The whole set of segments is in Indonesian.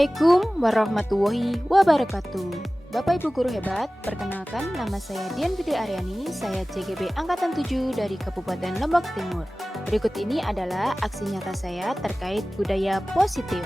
Assalamualaikum warahmatullahi wabarakatuh. Bapak Ibu guru hebat, perkenalkan nama saya Dian Fitri Aryani, saya CGB Angkatan 7 dari Kabupaten Lombok Timur. Berikut ini adalah aksi nyata saya terkait budaya positif.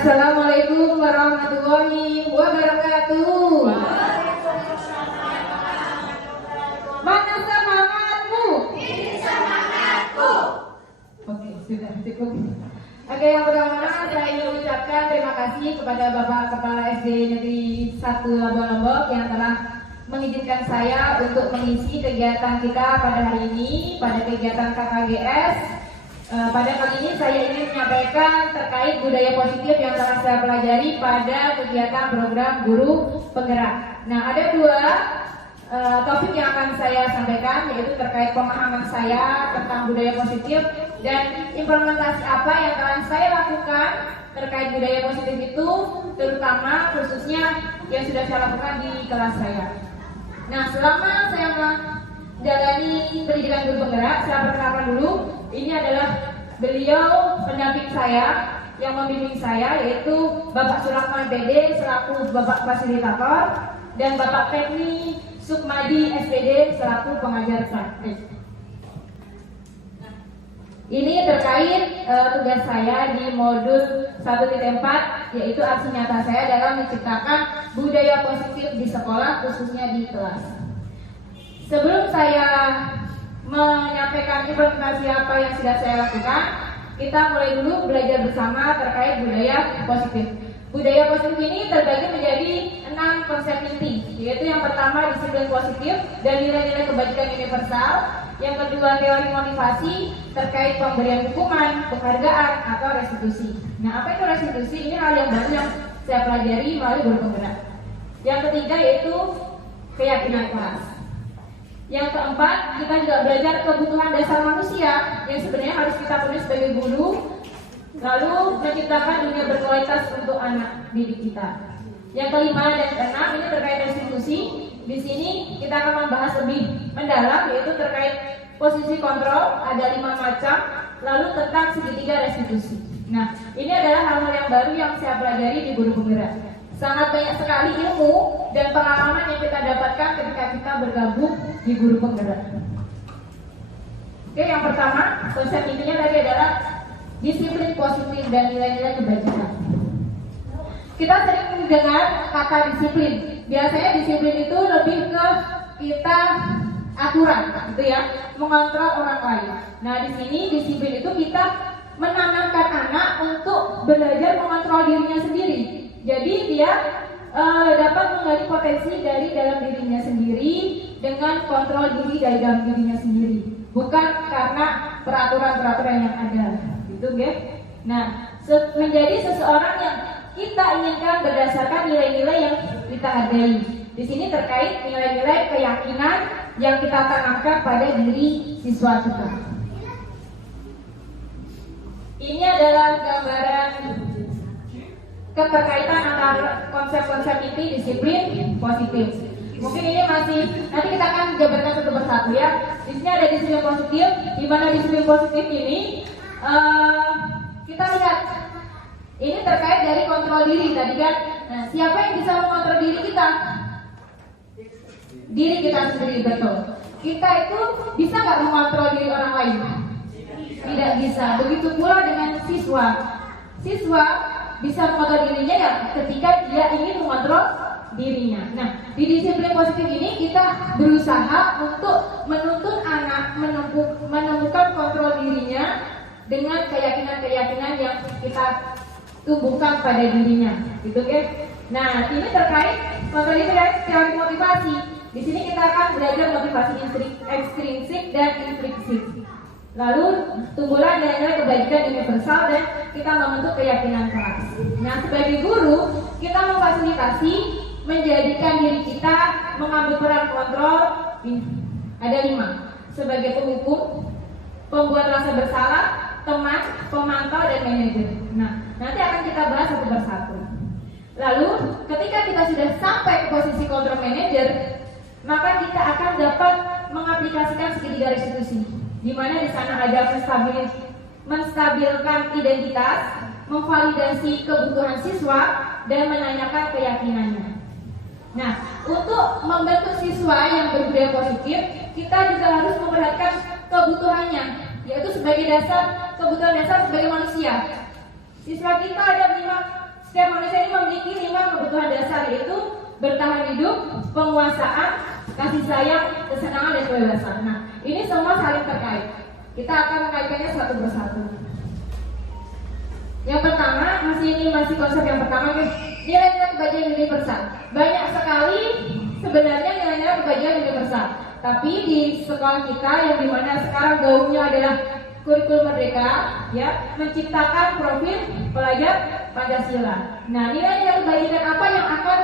Assalamualaikum warahmatullahi wabarakatuh. Mana semangatmu? Ini semangatku. Oke, sudah cukup. Oke, yang pertama saya ingin mengucapkan terima kasih kepada Bapak Kepala SD Negeri 1 Labuan Lombok yang telah mengizinkan saya untuk mengisi kegiatan kita pada hari ini, pada kegiatan KKGS. Pada kali ini saya ingin menyampaikan terkait budaya positif yang telah saya pelajari pada kegiatan program Guru Penggerak. Nah, ada dua topik yang akan saya sampaikan, yaitu terkait pemahaman saya tentang budaya positif dan implementasi apa yang akan saya lakukan terkait budaya positif itu, terutama khususnya yang sudah saya lakukan di kelas saya. Nah, selama saya menjalani pendidikan Guru Penggerak, saya perkenalkan dulu. Ini adalah beliau pendamping saya yang membimbing saya, yaitu Bapak Surahman PD selaku Bapak Fasilitator dan Bapak Tekni Sukmadi SPD selaku pengajar praktik. Ini terkait tugas saya di modul 1.4, yaitu aksi nyata saya dalam menciptakan budaya positif di sekolah, khususnya di kelas. Sebelum saya menyampaikan implementasi apa yang sudah saya lakukan, kita mulai dulu belajar bersama terkait budaya positif. Budaya positif ini terbagi menjadi 6 konsep inti, yaitu yang pertama disiplin positif dan nilai-nilai kebajikan universal. Yang kedua teori motivasi terkait pemberian hukuman, penghargaan atau restitusi. Nah, apa itu restitusi? Ini hal yang baru yang saya pelajari melalui guru penggerak. Yang ketiga yaitu keyakinan kelas. Yang keempat, kita juga belajar kebutuhan dasar manusia yang sebenarnya harus kita penuhi sebagai guru, lalu menciptakan dunia berkualitas untuk anak didik kita. Yang kelima dan keenam ini terkait restitusi. Di sini kita akan membahas lebih mendalam, yaitu terkait posisi kontrol, ada 5 macam, lalu tentang segitiga restitusi. Nah, ini adalah hal-hal yang baru yang saya pelajari di guru penggerak. Sangat banyak sekali ilmu dan pengalaman yang kita dapatkan ketika kita bergabung di guru penggerak. Oke, yang pertama, konsep intinya tadi adalah disiplin positif dan nilai-nilai kebajikan. Kita sering mendengar kata disiplin. Biasanya disiplin itu lebih ke kita aturan, gitu ya, mengontrol orang lain. Nah, di sini disiplin itu kita menanamkan anak untuk belajar mengontrol dirinya sendiri. Jadi dia dapat menggali potensi dari dalam dirinya sendiri dengan kontrol diri dari dalam dirinya sendiri, bukan karena peraturan-peraturan yang ada, gitu, ya. Nah, menjadi seseorang yang kita inginkan berdasarkan nilai-nilai yang kita hargai. Di sini terkait nilai-nilai keyakinan yang kita tanamkan pada diri siswa kita. Ini adalah gambaran keterkaitan antara konsep-konsep inti disiplin positif. Mungkin ini masih nanti kita akan jabarkan satu persatu ya. Di sini ada disiplin positif, di mana disiplin positif ini kita lihat ini terkait dari kontrol diri tadi kan. Nah, siapa yang bisa mengontrol diri kita? Diri kita sendiri, betul. Kita itu bisa nggak mengontrol diri orang lain? Tidak bisa. Begitu pula dengan siswa. Siswa bisa mengontrol dirinya ya ketika dia ingin mengontrol dirinya. Nah, di disiplin positif ini kita berusaha untuk menuntun anak menemukan kontrol dirinya dengan keyakinan-keyakinan yang kita tumbuhkan pada dirinya, gitu kan? Nah, ini terkait kontrol diri dari teori motivasi. Di sini kita akan belajar motivasi ekstrinsik dan intrinsik. Lalu tumbuhlah nilai-nilai kebajikan universal dan kita membentuk keyakinan kelas. Nah, sebagai guru kita memfasilitasi menjadikan diri kita mengambil peran kontrol. Ada 5 sebagai penghukum, pembuat rasa bersalah, teman, pemantau, dan manajer. Nah, nanti akan kita bahas satu persatu. Lalu, ketika kita sudah sampai ke posisi kontrol manajer, maka kita akan dapat mengaplikasikan segitiga restitusi, di mana di sana ada menstabilkan identitas, memvalidasi kebutuhan siswa, dan menanyakan keyakinannya. Nah, untuk membentuk siswa yang berbudaya positif, kita juga harus memperhatikan kebutuhannya, yaitu sebagai dasar kebutuhan dasar sebagai manusia. Siswa kita ada 5, setiap manusia ini memiliki 5 kebutuhan dasar, yaitu bertahan hidup, penguasaan, kasih sayang, kesenangan, dan kebebasan. Nah, ini semua saling terkait. Kita akan mengaitkannya satu persatu. Yang pertama, masih konsep yang pertama, nilai-nilai kebajikan universal. Banyak sekali sebenarnya nilai-nilai kebajikan universal. Tapi di sekolah kita yang dimana sekarang gaungnya adalah kurikulum merdeka, ya, menciptakan profil pelajar Pancasila. Nah, nilai-nilai kebajikan apa yang akan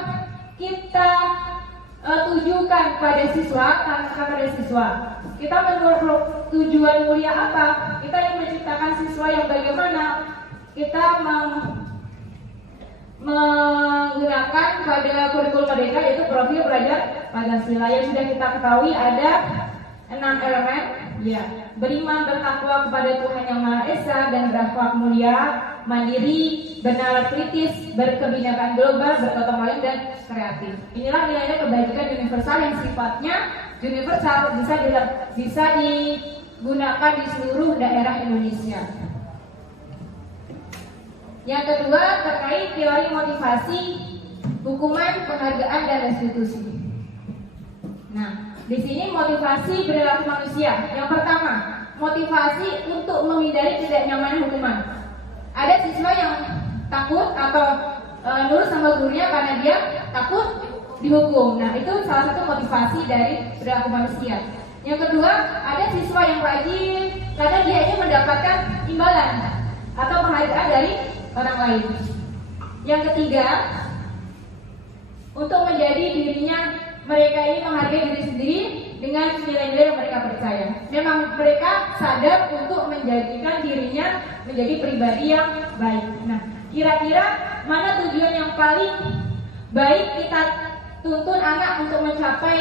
kita tujukan pada siswa, tanamkan pada siswa? Kita menurut tujuan mulia apa? Kita ingin menciptakan siswa yang bagaimana? Kita menggunakan pada kurikulum merdeka yaitu profil pelajar Pancasila yang sudah kita ketahui ada 6 elemen, ya, beriman bertakwa kepada Tuhan Yang Maha Esa dan berakhlak mulia, mandiri, bernalar kritis, berkebinekaan global, bergotong royong, dan kreatif. Inilah nilai-nilai kebajikan universal yang sifatnya universal, bisa digunakan di seluruh daerah Indonesia. Yang kedua terkait teori motivasi, hukuman, penghargaan, dan restitusi. Nah, di sini motivasi perilaku manusia. Yang pertama, motivasi untuk menghindari tidak nyamannya hukuman. Ada siswa yang takut atau nurut sama gurunya karena dia takut dihukum. Nah, itu salah satu motivasi dari perilaku manusia. Yang kedua, ada siswa yang rajin karena dia ingin mendapatkan imbalan atau penghargaan dari orang lain. Yang ketiga, untuk menjadi dirinya, mereka ini menghargai diri sendiri dengan nilai-nilai yang mereka percaya. Memang mereka sadar untuk menjadikan dirinya menjadi pribadi yang baik. Nah, kira-kira mana tujuan yang paling baik kita tuntun anak untuk mencapai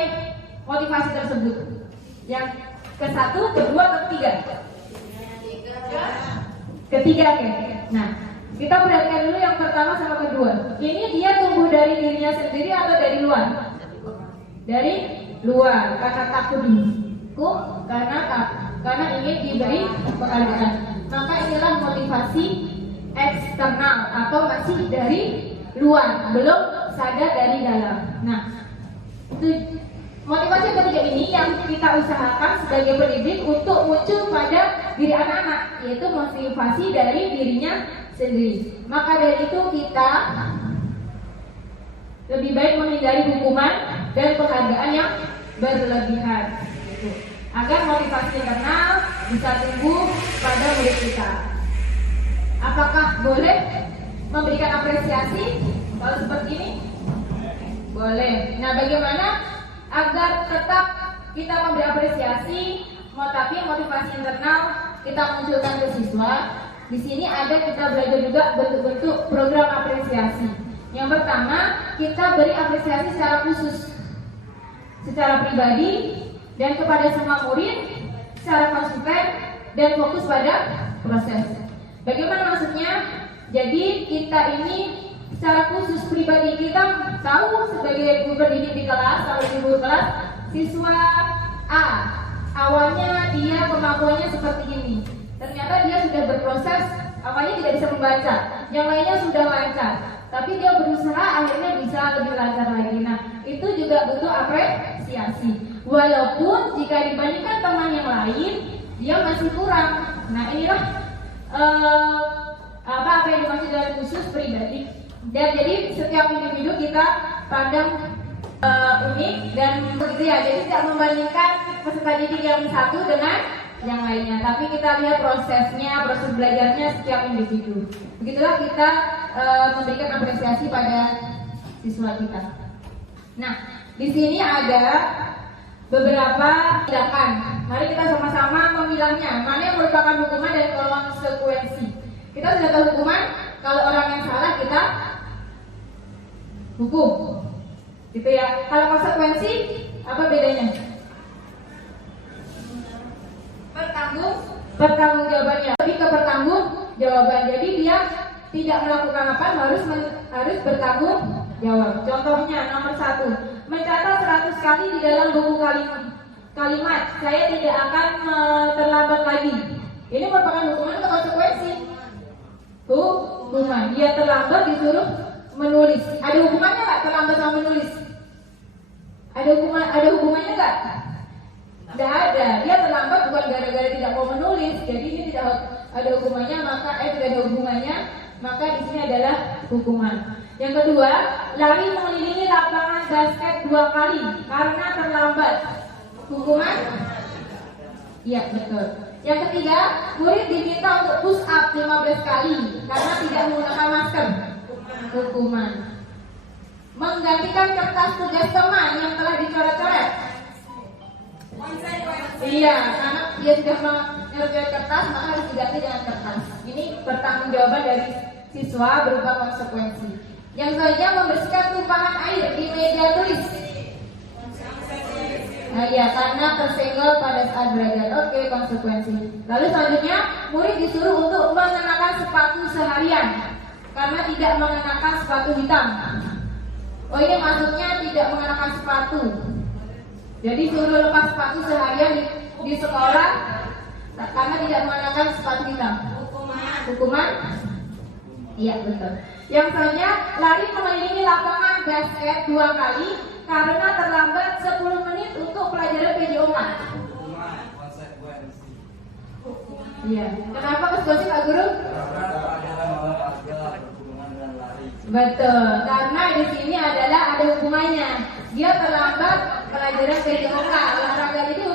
motivasi tersebut? Yang ke-1, kedua, ketiga? Ketiga, oke. Nah, kita perhatikan dulu yang pertama sama kedua. Ini dia tumbuh dari dirinya sendiri atau dari luar? Dari luar, karena takut dihukum, karena ingin diberi penghargaan. Maka inilah motivasi eksternal atau masih dari luar, belum sadar dari dalam. Nah, motivasi ketiga ini yang kita usahakan sebagai pendidik untuk muncul pada diri anak-anak, yaitu motivasi dari dirinya sendiri. Maka dari itu kita lebih baik menghindari hukuman dan penghargaan yang berlebihan, gitu, agar motivasi internal bisa tumbuh pada murid kita. Apakah boleh memberikan apresiasi kalau seperti ini? Boleh. Nah, bagaimana agar tetap kita memberi apresiasi, tapi motivasi internal kita munculkan ke siswa? Di sini ada kita belajar juga bentuk-bentuk program apresiasi. Yang pertama, kita beri apresiasi secara khusus, secara pribadi dan kepada semua murid secara konsisten dan fokus pada proses. Bagaimana maksudnya? Jadi kita ini secara khusus pribadi kita tahu sebagai guru pendidik di kelas, kalau di guru kelas, siswa A awalnya dia kemampuannya seperti ini. Ternyata dia sudah berproses, awalnya tidak bisa membaca, yang lainnya sudah lancar, tapi dia berusaha akhirnya bisa lebih lancar lagi. Nah, itu juga butuh apresiasi. Walaupun jika dibandingkan teman yang lain, dia masih kurang. Nah, inilah apa yang dimaksud dengan khusus pribadi. Dan jadi setiap individu kita pandang unik dan begitu ya. Jadi tidak membandingkan peserta didik yang satu dengan yang lainnya, tapi kita lihat prosesnya, proses belajarnya setiap individu. Begitulah kita memberikan apresiasi pada siswa kita. Nah, di sini ada beberapa tindakan. Mari kita sama-sama memilahnya. Mana yang merupakan hukuman dan konsekuensi. Kita sudah tahu hukuman, kalau orang yang salah kita hukum, gitu ya. Kalau konsekuensi, apa bedanya? Pertanggungjawabannya, lebih ke pertanggungjawaban. Jadi dia tidak melakukan apa, harus bertanggung jawab. Contohnya nomor 1, mencatat 100 kali di dalam buku kalimat saya tidak akan terlambat lagi. Ini merupakan hukuman atau konsekuensi? Hukuman. Dia terlambat disuruh menulis. Ada hukumannya nggak terlambat sama menulis? Ada hukumannya nggak? Tidak ada. Dia terlambat bukan gara-gara tidak mau menulis. Jadi ini tidak ada hukumannya, tidak ada hubungannya. Maka di sini adalah hukuman. Yang kedua, lari mengelilingi lapangan basket 2 kali karena terlambat. Hukuman? Iya, betul. Yang ketiga, murid diminta untuk push up 15 kali karena tidak menggunakan masker. Hukuman. Menggantikan kertas tugas teman yang telah dicoret-coret. Iya, karena dia sudah mencoret kertas, maka harus diganti dengan kertas. Ini pertanggungjawaban dari siswa berupa konsekuensi. Yang selanjutnya, membersihkan tumpahan air di meja tulis. Nah, ya, karena tersenggol pada saat belajar. Oke, konsekuensi. Lalu selanjutnya, murid disuruh untuk mengenakan sepatu seharian karena tidak mengenakan sepatu hitam. Oh, ini maksudnya tidak mengenakan sepatu. Jadi suruh lepas sepatu seharian di sekolah karena tidak mengenakan sepatu hitam. Hukuman? Iya betul. Yang selanjutnya lari mengelilingi lapangan basket 2 kali karena terlambat 10 menit untuk pelajaran PJOK. Iya. Kenapa konsekuensi Pak Guru? Betul. Karena di sini adalah ada hubungannya. Dia terlambat pelajaran PJOK. Olahraga itu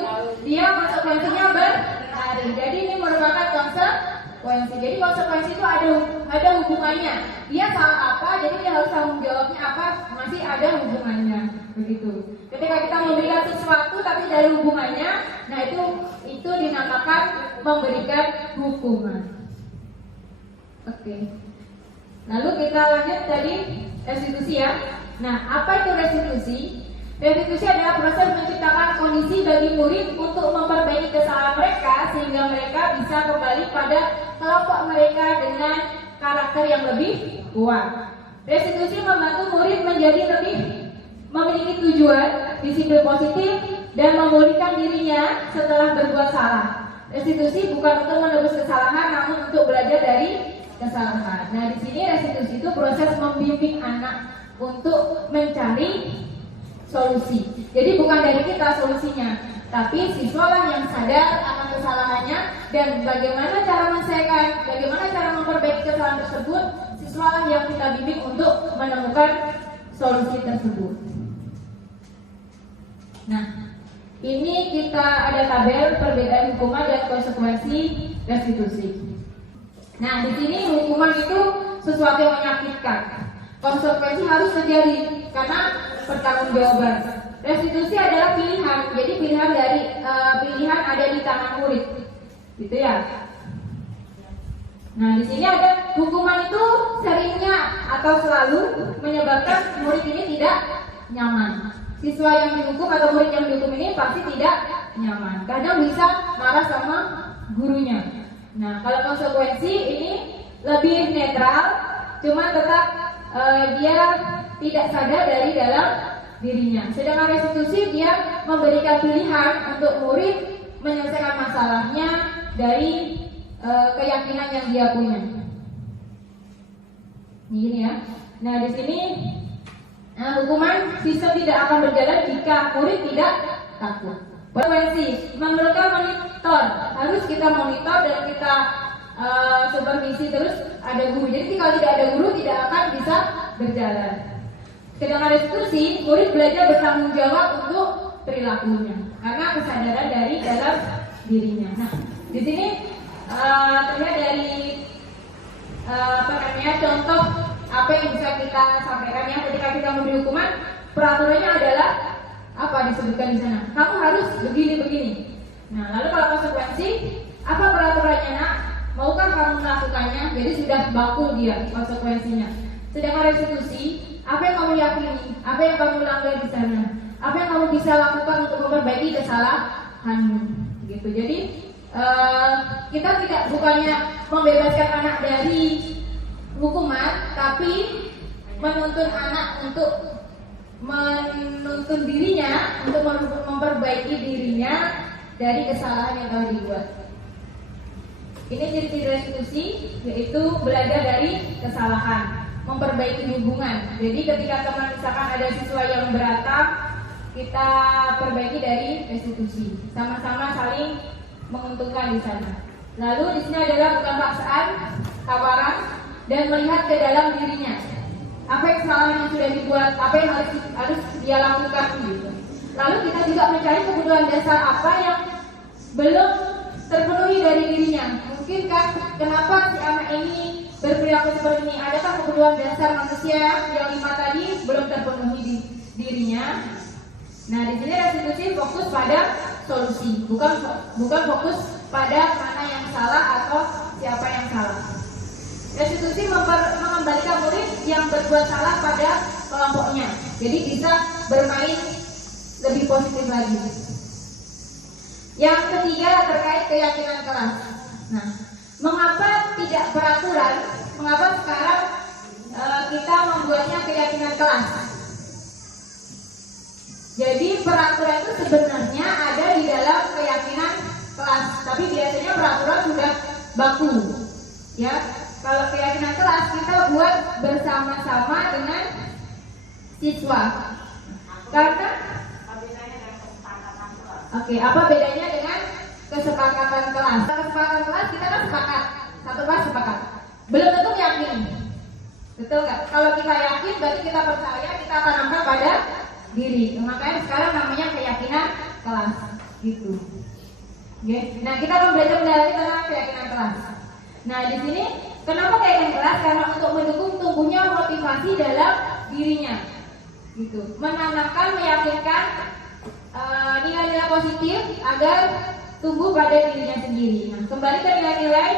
dia konsekuensinya berlari. Jadi ini merupakan konsekuensi. Jadi konsekuensi itu ada hubungannya. Dia salah apa, jadi dia harus tanggung jawabnya apa, masih ada hubungannya. Begitu. Ketika kita memberikan sesuatu tapi dari hubungannya, nah itu dinamakan memberikan hukuman. Oke. Lalu kita lanjut tadi restitusi ya. Nah, apa itu restitusi? Restitusi adalah proses menciptakan kondisi bagi murid untuk memperbaiki kesalahan mereka sehingga mereka bisa kembali pada kelompok mereka dengan karakter yang lebih kuat. Restitusi membantu murid menjadi lebih memiliki tujuan, disiplin positif, dan memulihkan dirinya setelah berbuat salah. Restitusi bukan untuk menebus kesalahan, namun untuk belajar dari kesalahan. Nah, di sini restitusi itu proses membimbing anak untuk mencari solusi. Jadi bukan dari kita solusinya, tapi siswalah yang sadar akan kesalahannya dan bagaimana cara menyelesaikan, bagaimana cara memperbaiki kesalahan tersebut. Siswalah yang kita bimbing untuk menemukan solusi tersebut. Nah, ini kita ada tabel perbedaan hukuman dan konsekuensi restitusi. Nah, di sini hukuman itu sesuatu yang menyakitkan. Konsekuensi harus terjadi karena pertanggungjawaban. Restitusi adalah pilihan, jadi pilihan ada di tangan murid, gitu ya. Nah, di sini ada hukuman itu seringnya atau selalu menyebabkan murid ini tidak nyaman. Siswa yang dihukum atau murid yang dihukum ini pasti tidak nyaman. Kadang bisa marah sama gurunya. Nah, kalau konsekuensi ini lebih netral, cuma tetap dia tidak sadar dari dalam dirinya. Sedangkan restitusi dia memberikan pilihan untuk murid menyelesaikan masalahnya dari keyakinan yang dia punya. Ini ya. Nah, di sini hukuman sistem tidak akan berjalan jika murid tidak takut. Konsekuensi memerlukan monitor, harus kita monitor dan kita supervisi terus ada guru. Jadi kalau tidak ada guru tidak akan bisa berjalan. Sedangkan restitusi, murid belajar bertanggung jawab untuk perilakunya karena kesadaran dari dalam dirinya. Nah, di sini terlihat dari contoh apa yang bisa kita sampaikan ya ketika kita memberi hukuman. Peraturannya adalah apa disebutkan di sana? Kamu harus begini. Nah, lalu kalau konsekuensi, apa peraturannya nak? Maukah kamu melakukannya? Jadi sudah baku dia konsekuensinya. Sedangkan restitusi, apa yang kamu yakini? Apa yang kamu langgar di sana? Apa yang kamu bisa lakukan untuk memperbaiki kesalahanmu? Gitu. Jadi kita bukannya membebaskan anak dari hukuman, tapi menuntun anak untuk menuntun dirinya untuk memperbaiki dirinya dari kesalahan yang telah dibuat. Ini ciri-ciri restitusi, yaitu belajar dari kesalahan, memperbaiki hubungan. Jadi ketika teman misalkan ada siswa yang beratap, kita perbaiki dari restitusi, sama-sama saling menguntungkan di sana. Lalu di sini adalah bukan paksaan, tawaran, dan melihat ke dalam dirinya. Apa kesalahan yang sudah dibuat, apa yang harus dia lakukan gitu. Lalu kita juga mencari kebutuhan dasar apa yang belum terpenuhi dari dirinya. Mungkin kan kenapa si anak ini berperilaku seperti ini? Adakah kebutuhan dasar manusia yang 5 tadi belum terpenuhi di dirinya? Nah, di sini restitusi fokus pada solusi, bukan fokus pada mana yang salah atau siapa yang salah. Restitusi mengembalikan murid yang berbuat salah pada kelompoknya, jadi bisa bermain lebih positif lagi. Yang ketiga terkait keyakinan kelas. Nah, mengapa tidak peraturan? Mengapa sekarang kita membuatnya keyakinan kelas? Jadi peraturan itu sebenarnya ada di dalam keyakinan kelas, tapi biasanya peraturan sudah baku, ya. Kalau keyakinan keyakinan kelas kita buat bersama-sama dengan siswa. Karena apa bedanya dengan kesepakatan kelas? Kesepakatan kelas kita kan sepakat, satu kelas sepakat. Belum tentu yakin, betul nggak? Kalau kita yakin berarti kita percaya, kita akan amankan pada diri. Makanya sekarang namanya keyakinan kelas, gitu. Okay. Nah, kita akan belajar lagi tentang keyakinan kelas. Nah, di sini kenapa keyakinan kelas? Karena untuk mendukung tumbuhnya motivasi dalam dirinya, gitu. Menanamkan, meyakinkan nilai-nilai positif agar tumbuh pada dirinya sendiri. Nah, kembali ke nilai-nilai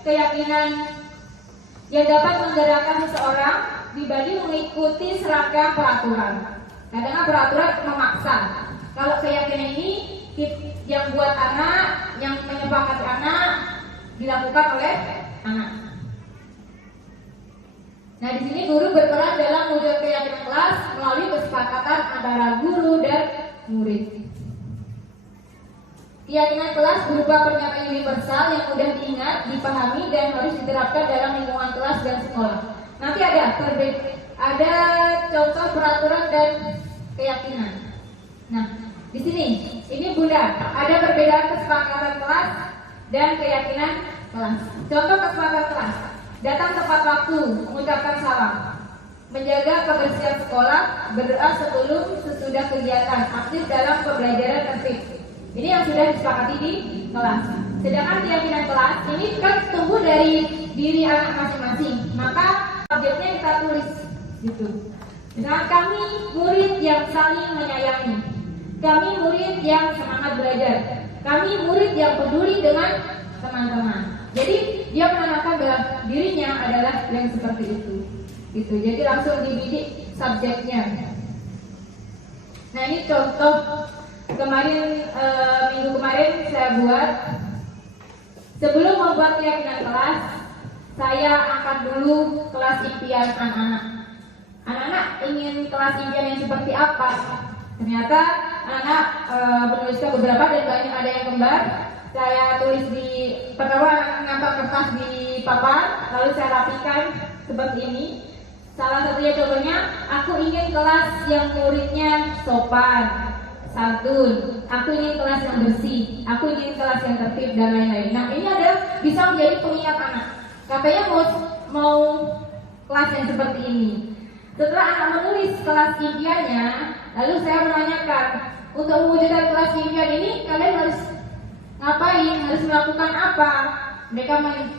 keyakinan yang dapat menggerakkan seseorang dibanding mengikuti serangkaian peraturan. Kadang-kadang peraturan memaksa. Kalau keyakinan ini yang buat anak, yang menyepakati anak, dilakukan oleh anak. Nah, di sini guru berperan dalam mewujudkan keyakinan kelas melalui kesepakatan antara guru dan murid. Keyakinan kelas berupa pernyataan universal yang mudah diingat, dipahami, dan harus diterapkan dalam lingkungan kelas dan sekolah. Nanti ada contoh peraturan dan keyakinan. Nah, di sini, ini Bunda, ada perbedaan kesepakatan kelas dan keyakinan kelas. Contoh kesepakatan kelas: datang tepat waktu, mengucapkan salam, menjaga kebersihan sekolah, berdoa sebelum sesudah kegiatan, aktif dalam pembelajaran tertib. Ini yang sudah disepakati di kelas. Sedangkan keyakinan kelas ini kan tumbuh dari diri anak masing-masing. Maka objeknya kita tulis, gitu. Nah, kami murid yang saling menyayangi, kami murid yang semangat belajar, kami murid yang peduli dengan teman-teman. Jadi dia menanamkan dalam dirinya adalah yang seperti itu. Gitu. Jadi langsung dibidik subjeknya. Nah, ini contoh minggu kemarin saya buat. Sebelum membuat keyakinan kelas, saya angkat dulu kelas impian anak-anak. Anak-anak ingin kelas impian yang seperti apa? Ternyata anak-anak menuliskan beberapa dan banyak ada yang kembar. Saya tulis di pertama ngangkat kertas di papan, lalu saya rapikan seperti ini. Salah satunya contohnya, aku ingin kelas yang muridnya sopan, santun, aku ingin kelas yang bersih, aku ingin kelas yang tertib, dan lain-lain. Nah, ini ada bisa menjadi pengingat anak. Katanya mau kelas yang seperti ini. Setelah anak menulis kelas impiannya, lalu saya menanyakan, untuk mewujudkan kelas impian ini kalian harus ngapain? Harus melakukan apa? Mereka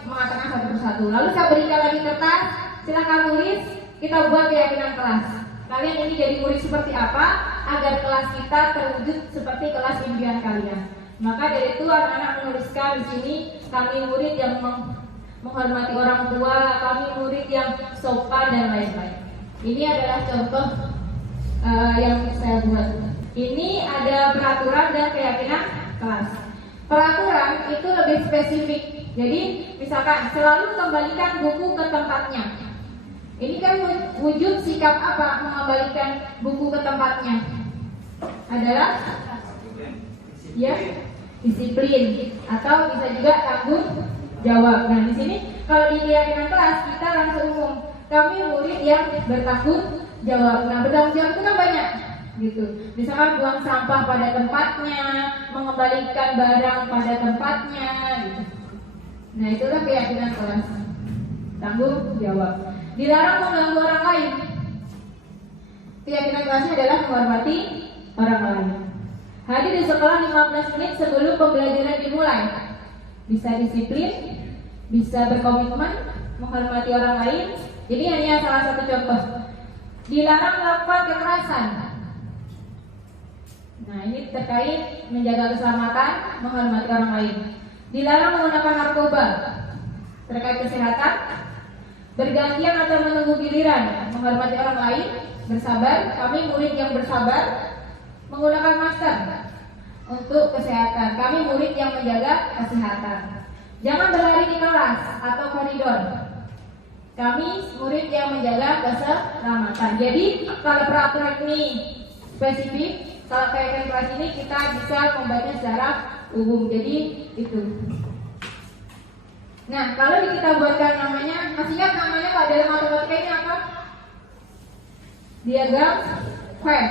mengatakan satu persatu. Lalu saya berikan lagi kertas, silakan tulis, kita buat keyakinan kelas. Kalian ini jadi murid seperti apa agar kelas kita terwujud seperti kelas impian kalian. Maka dari itu anak-anak menuliskan di sini, kami murid yang menghormati orang tua, kami murid yang sopan, dan lain-lain. Ini adalah contoh yang saya buat. Ini ada peraturan dan keyakinan kelas. Peraturan itu lebih spesifik. Jadi misalkan selalu kembalikan buku ke tempatnya. Ini kan wujud sikap apa mengembalikan buku ke tempatnya? Adalah ya disiplin, atau bisa juga tanggung jawab. Nah, di sini kalau di keyakinan kelas kita langsung umum, kami murid yang bertanggung jawab. Nah, bertanggung jawab itu kan banyak, gitu. Misalkan buang sampah pada tempatnya, mengembalikan barang pada tempatnya, gitu. Nah, itulah keyakinan kelas, tanggung jawab. Dilarang mengganggu orang lain. Keyakinan kelasnya adalah menghormati orang lain. Hadir di sekolah 15 menit sebelum pembelajaran dimulai. Bisa disiplin, bisa berkomitmen, menghormati orang lain. Jadi hanya salah satu contoh. Dilarang melakukan kekerasan. Nah, ini terkait menjaga keselamatan, menghormati orang lain. Dilarang menggunakan narkoba, terkait kesehatan, bergantian atau menunggu giliran, menghormati orang lain, bersabar, kami murid yang bersabar, menggunakan masker untuk kesehatan, kami murid yang menjaga kesehatan. Jangan berlari di kelas atau koridor, kami murid yang menjaga keselamatan. Jadi kalau peraturan ini spesifik, kalau kayak kelas ini kita bisa membaca secara umum. Jadi itu. Nah, kalau kita buatkan namanya, masih ingat namanya Pak dalam matematika ini apa? Diagram Venn.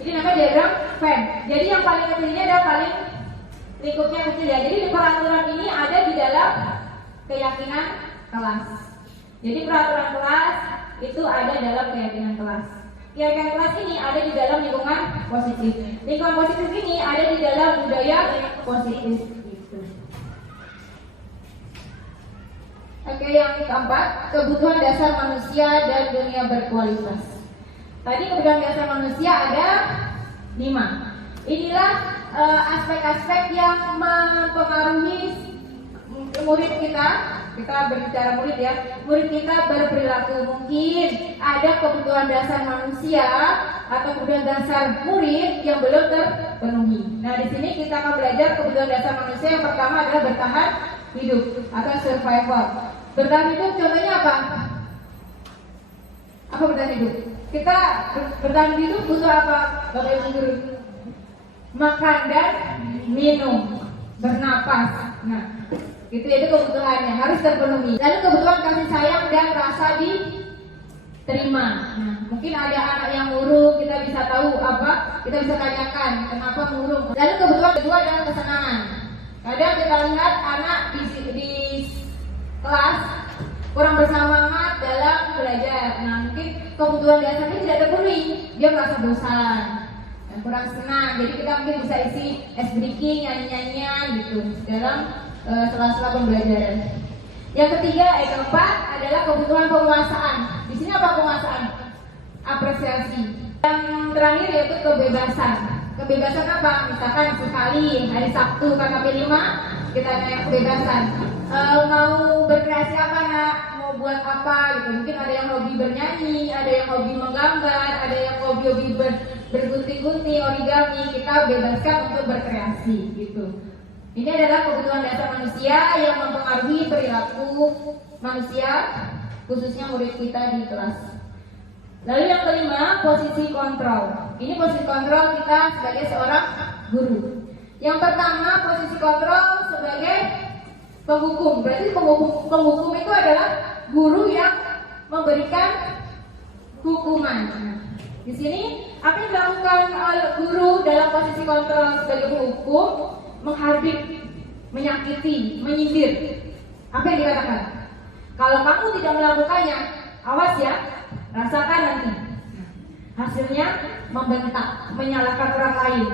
Ini namanya diagram Venn. Jadi yang paling kecil ini adalah paling lingkupnya kecil ya. Jadi peraturan ini ada di dalam keyakinan kelas. Jadi peraturan kelas itu ada dalam keyakinan kelas. Keyakinan kelas ini ada di dalam lingkungan positif. Lingkungan positif ini ada di dalam budaya positif. Gitu. Oke, yang keempat, kebutuhan dasar manusia dan dunia berkualitas. Tadi kebutuhan dasar manusia ada 5. Inilah aspek-aspek yang mempengaruhi murid kita. Kita berbicara murid ya. Murid kita berperilaku. Mungkin ada kebutuhan dasar manusia atau kebutuhan dasar murid yang belum terpenuhi. Nah, di sini kita akan belajar kebutuhan dasar manusia. Yang pertama adalah bertahan hidup atau survival. Bertahan hidup contohnya apa? Apa bertahan hidup? Kita bertahan hidup butuh apa? Bapak Ibu guru? Makan dan minum, bernapas. Nah, itu kebutuhannya harus terpenuhi. Lalu kebutuhan kasih sayang dan rasa diterima. Nah, mungkin ada anak yang murung, kita bisa tahu apa? Kita bisa tanyakan kenapa murung. Lalu kebutuhan kedua adalah kesenangan. Kadang kita lihat anak di kelas kurang bersemangat dalam belajar. Nah, mungkin kebutuhan dasarnya tidak terpenuhi. Dia merasa bosan, kurang senang. Jadi kita mungkin bisa isi ice breaking, nyanyi-nyanyian gitu dalam sela-sela pembelajaran. Yang ketiga, keempat adalah kebutuhan penguasaan. Di sini apa penguasaan? Apresiasi. Yang terakhir yaitu kebebasan. Kebebasan apa? Misalkan sekali hari Sabtu KKP 5 kita naik kebebasan. Mau berkreasi apa nak? Mau buat apa gitu? Mungkin ada yang hobi bernyanyi, ada yang hobi menggambar, ada yang hobi bergunting-gunting, origami. Kita bebaskan untuk berkreasi gitu. Ini adalah kebutuhan dasar manusia yang mempengaruhi perilaku manusia, khususnya murid kita di kelas. Lalu yang kelima, posisi kontrol. Ini posisi kontrol kita sebagai seorang guru. Yang pertama, posisi kontrol sebagai penghukum. Berarti penghukum itu adalah guru yang memberikan hukuman. Di sini apa yang dilakukan oleh guru dalam posisi kontrol sebagai penghukum? Menghardik, menyakiti, menyindir. Apa yang dikatakan? Kalau kamu tidak melakukannya, awas ya, rasakan nanti. Hasilnya membentak, menyalahkan orang lain.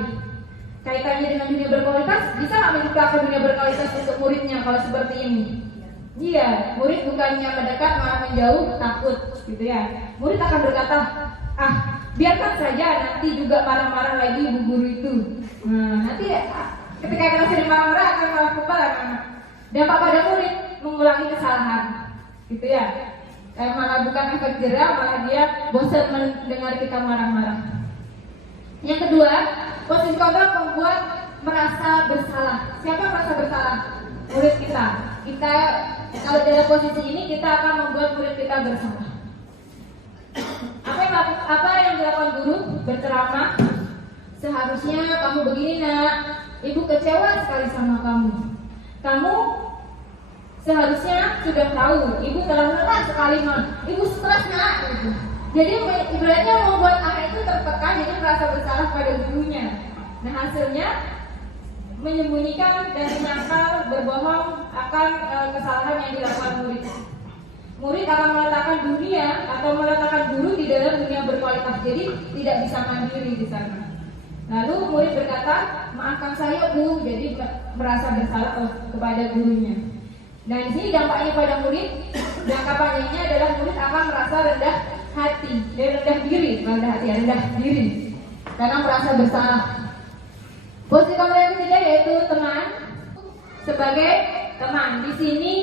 Kaitannya dengan dunia berkualitas, bisa nggak menciptakan dunia berkualitas untuk muridnya kalau seperti ini? Iya, murid bukannya mendekat malah menjauh, takut, gitu ya. Murid akan berkata, biarkan saja, nanti juga marah-marah lagi ibu guru itu. Nah, nanti ketika kita sering marah-marah akan malah kebal dampak pada murid mengulangi kesalahan, gitu ya. Malah bukan efek jerah, malah dia bosan mendengar kita marah-marah. Yang kedua, posisi kontrol membuat merasa bersalah. Siapa merasa bersalah? Murid kita. Kita kalau dalam posisi ini kita akan membuat murid kita bersalah. Apa yang dilakukan guru? Berceramah. Seharusnya kamu begini nak. Ibu kecewa sekali sama kamu. Kamu seharusnya sudah tahu. Ibu telah lelah sekali nak. Ibu stres nak. Gitu. Jadi ibaratnya membuat anak itu tertekan, jadi merasa bersalah pada gurunya. Nah hasilnya menyembunyikan dan menyangkal, berbohong akan kesalahan yang dilakukan murid. Murid akan meletakkan dunia atau meletakkan guru di dalam dunia berkualitas, jadi tidak bisa mandiri di sana. Lalu murid berkata, maafkan saya bu, jadi merasa bersalah kepada gurunya. Nah di sini dampaknya pada murid, jangka panjangnya adalah murid akan merasa rendah hati, rendah diri, karena merasa bersalah. Posisi kontrol yang ketiga yaitu teman, sebagai teman. Di sini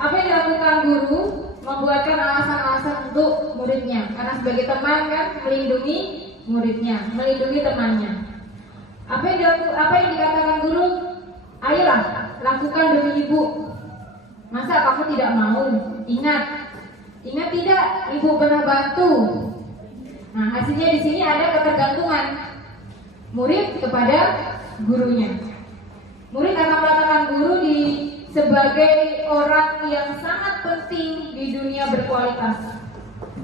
apa yang dilakukan guru membuatkan alasan-alasan untuk muridnya, karena sebagai teman kan melindungi muridnya, melindungi temannya. Apa yang dikatakan guru? Ayolah, lakukan demi ibu. Masa kamu tidak mau? Ingat tidak, ibu pernah bantu. Nah, hasilnya di sini ada ketergantungan murid kepada gurunya. Murid akan meletakkan guru sebagai orang yang sangat penting di dunia berkualitas.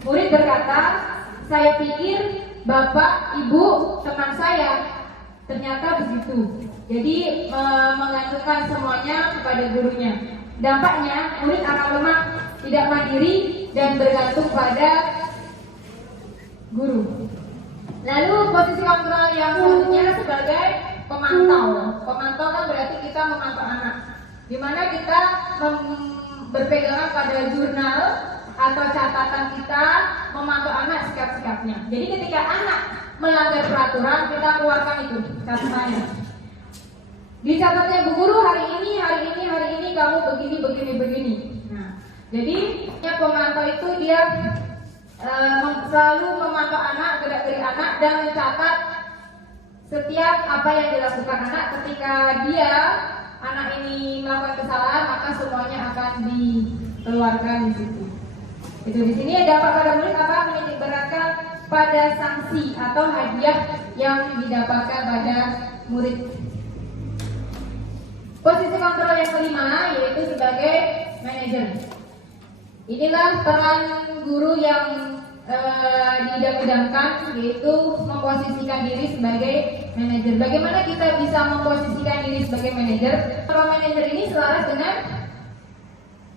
Murid berkata, saya pikir bapak, ibu, teman saya. Ternyata begitu. Jadi menggantungkan semuanya kepada gurunya. Dampaknya murid akan lemah, tidak mandiri, dan bergantung pada guru. Lalu posisi kontrol yang selanjutnya sebagai pemantau. Pemantau kan berarti kita memantau anak, di mana kita berpegangan pada jurnal atau catatan kita, memantau anak sikap-sikapnya. Jadi ketika anak melanggar peraturan, kita keluarkan itu catatannya. Dicatatnya bu guru, hari ini kamu begini. Nah, jadi pemantau itu dia selalu memantau anak, gerak-gerik anak, dan mencatat setiap apa yang dilakukan anak. Ketika anak ini melakukan kesalahan, maka semuanya akan dikeluarkan di situ. Itu di sini dampak pada murid apa? Menitik beratkan pada sanksi atau hadiah yang didapatkan pada murid. Posisi kontrol yang kelima yaitu sebagai manajer. Inilah peran guru yang didamkan, yaitu memposisikan diri sebagai manajer. Bagaimana kita bisa memposisikan diri sebagai manajer? Kalau manajer ini selaras dengan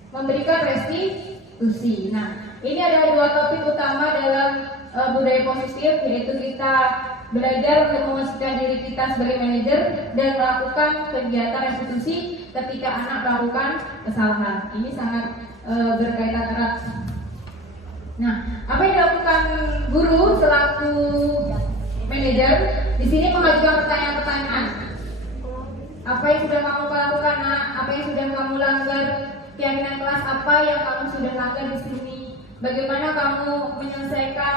memberikan restitusi. Nah, ini adalah dua topik utama dalam budaya positif, yaitu kita belajar untuk memposisikan diri kita sebagai manajer dan melakukan kegiatan restitusi ketika anak melakukan kesalahan. Ini sangat berkaitan erat. Nah, apa yang dilakukan guru selaku manajer di sini mengajukan pertanyaan-pertanyaan. Apa yang sudah kamu lakukan, nak? Apa yang sudah kamu langgar? Keyakinan kelas apa yang kamu sudah langgar di sini? Bagaimana kamu menyelesaikan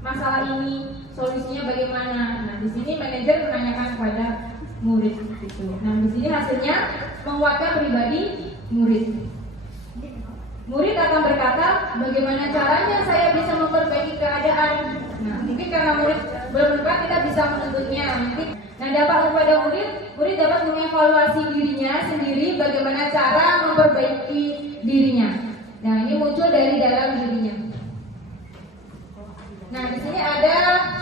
masalah ini? Solusinya bagaimana? Nah, di sini manajer menanyakan kepada murid gitu. Nah, di sini hasilnya menguatkan pribadi murid. Murid akan berkata, bagaimana caranya saya bisa memperbaiki keadaan? Nah, mungkin karena murid belum berkat, kita bisa menuntutnya. Nah, dapat kepada murid dapat mengevaluasi dirinya sendiri, bagaimana cara memperbaiki dirinya. Nah, ini muncul dari dalam dirinya. Nah, di sini ada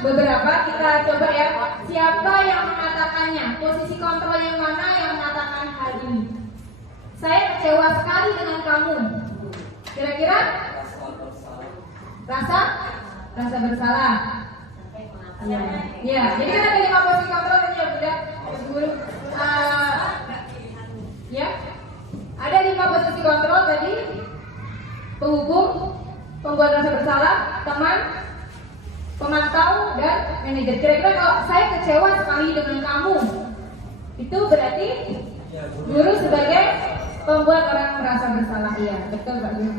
beberapa, kita coba ya. Siapa yang mengatakannya? Posisi kontrol yang mana yang mengatakan hal ini? Saya kecewa sekali dengan kamu. Kira-kira rasa bersalah. Ya, jadi kan ada 5 posisi kontrol ini ya Bunda. Ya, ada 5 posisi kontrol tadi: penghukum, pembuat rasa bersalah, teman, pemantau, dan manajer. Kira-kira kalau saya kecewa sekali dengan kamu, itu berarti guru sebagai pembuat orang merasa bersalah. Iya, betul Pak Guru.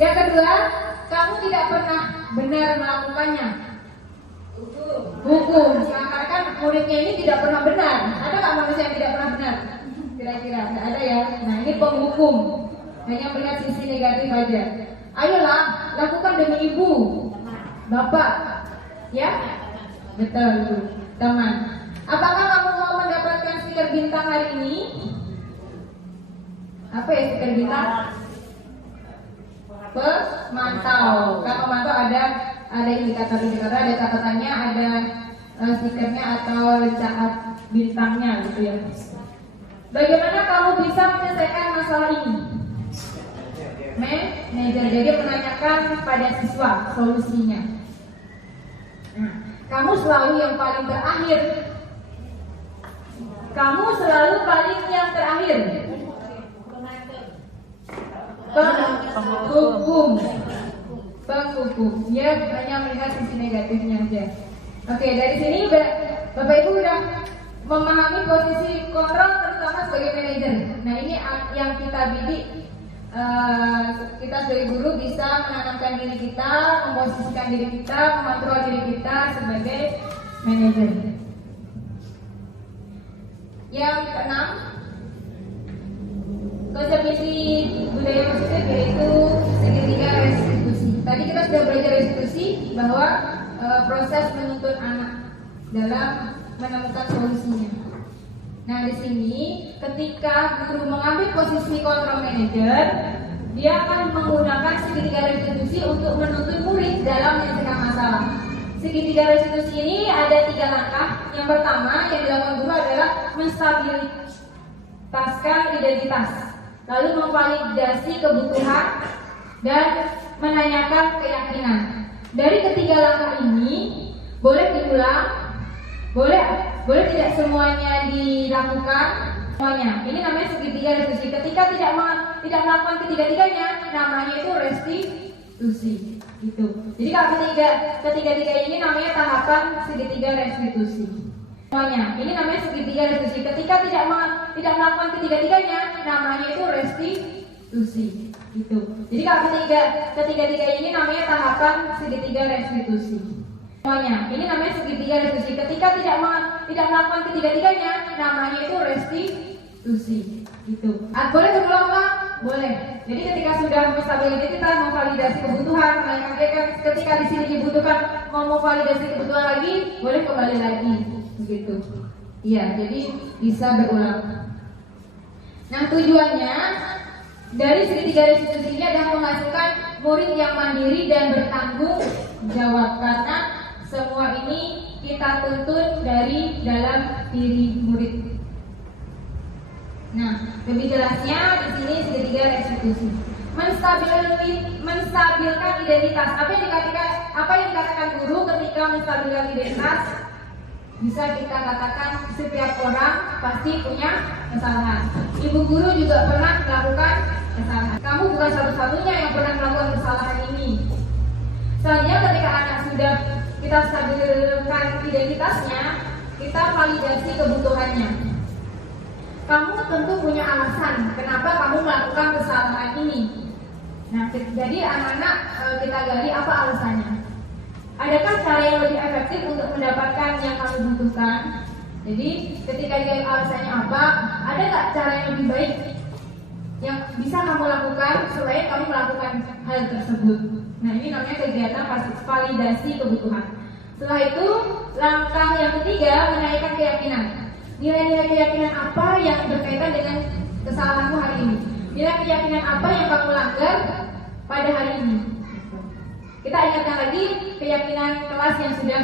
Yang kedua, kamu tidak pernah benar melakukannya. Hukum. Karena kan muridnya ini tidak pernah benar. Ada nggak manusia yang tidak pernah benar? Kira-kira nggak ada ya. Nah, ini penghukum, hanya melihat sisi negatif aja. Ayolah, lakukan demi ibu, bapak, ya, betul, teman. Apakah kamu mau mendapatkan stiker bintang hari ini? Apa ya stiker bintang? Pemantau. Kan pemantau ada indikator, ada catatannya, ada stikernya atau catat bintangnya gitu ya. Bagaimana kamu bisa menyelesaikan masalah ini? Manajer jadi menanyakan pada siswa solusinya. Nah, kamu selalu yang paling terakhir. Kamu selalu paling yang terakhir. Penghukum. Dia hanya melihat sisi negatifnya aja. Oke, dari sini Bapak Ibu udah memahami posisi kontrol terutama sebagai manajer. Nah, ini yang kita bidik. Kita sebagai guru bisa menanamkan diri kita, memposisikan diri kita, mengontrol diri kita sebagai manajer. Yang keenam, konsep misi budaya positif yaitu segitiga restitusi. Tadi kita sudah belajar restitusi bahwa proses menuntun anak dalam menemukan solusinya. Nah, di sini ketika guru mengambil posisi control manager, dia akan menggunakan segitiga restitusi untuk menuntun murid dalam menyelesaikan masalah. Segitiga restitusi ini ada 3 langkah. Yang pertama yang dilakukan guru adalah menstabilitaskan identitas, lalu memvalidasi kebutuhan dan menanyakan keyakinan. Dari ketiga langkah ini boleh diulang, boleh tidak semuanya dilakukan semuanya. Ini namanya segitiga restitusi. Ketika tidak melakukan ketiga-tiganya, namanya itu restitusi. Gitu. Jadi kalau ketiga-tiga ini namanya tahapan segitiga restitusi. Semuanya. Ini namanya segitiga restitusi. Ketika tidak melakukan ketiga-tiganya, namanya itu restitusi. Gitu. Jadi kalau ketiga-tiga ini namanya tahapan segitiga restitusi. Semuanya. Ini namanya segitiga restitusi. Ketika tidak melakukan ketiga-tiganya, namanya itu restitusi. Gitu. Boleh berulang-ulang? Boleh. Jadi ketika sudah menstabilkan identitas, memvalidasi kebutuhan, ketika di sini dibutuhkan mau memvalidasi kebutuhan lagi, boleh kembali lagi. Begitu. Iya, jadi bisa berulang. Nah, tujuannya dari segitiga restitusi ini adalah menghasilkan murid yang mandiri dan bertanggung jawab, karena semua ini kita tuntun dari dalam diri murid. Nah, lebih jelasnya di sini segitiga restitusi. Menstabilkan identitas. Apa yang dikatakan guru ketika menstabilkan identitas? Bisa kita katakan setiap orang pasti punya kesalahan. Ibu guru juga pernah melakukan kesalahan. Kamu bukan satu-satunya yang pernah melakukan kesalahan ini. Selanjutnya ketika anak sudah kita stabilkan identitasnya, kita validasi kebutuhannya. Kamu tentu punya alasan kenapa kamu melakukan kesalahan ini. Nah, jadi anak-anak kita gali apa alasannya. Adakah cara yang lebih efektif untuk mendapatkan yang kamu butuhkan? Jadi ketika dia alasannya apa, ada nggak cara yang lebih baik yang bisa kamu lakukan selain kamu melakukan hal tersebut? Nah, ini namanya kegiatan validasi kebutuhan. Setelah itu, langkah yang ketiga menaikkan keyakinan. Nilai-nilai keyakinan apa yang berkaitan dengan kesalahanmu hari ini? Nilai keyakinan apa yang kamu langgar pada hari ini? Kita ingatkan lagi keyakinan kelas yang sudah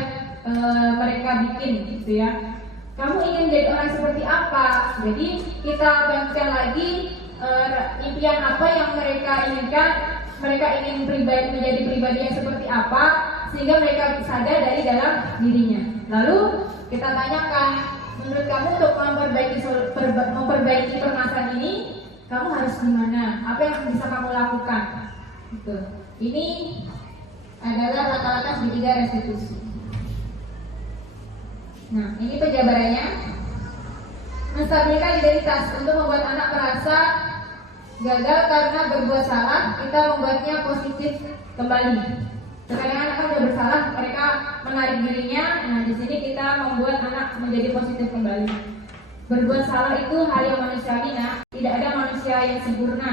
mereka bikin, gitu ya. Kamu ingin jadi orang seperti apa? Jadi kita bangkitkan lagi impian apa yang mereka inginkan. Mereka ingin menjadi pribadi yang seperti apa, sehingga mereka sadar dari dalam dirinya. Lalu kita tanyakan, menurut kamu untuk memperbaiki permasalahan ini, kamu harus gimana? Apa yang bisa kamu lakukan? Gitu. Ini adalah langkah-langkah segitiga restitusi. Nah, ini penjabarannya. Menstabilkan identitas untuk membuat anak merasa gagal karena berbuat salah, kita membuatnya positif kembali. Sekarang anak kan sudah bersalah, mereka menarik dirinya. Nah, di sini kita membuat anak menjadi positif kembali. Berbuat salah itu hal yang manusiawi, nah. Tidak ada manusia yang sempurna.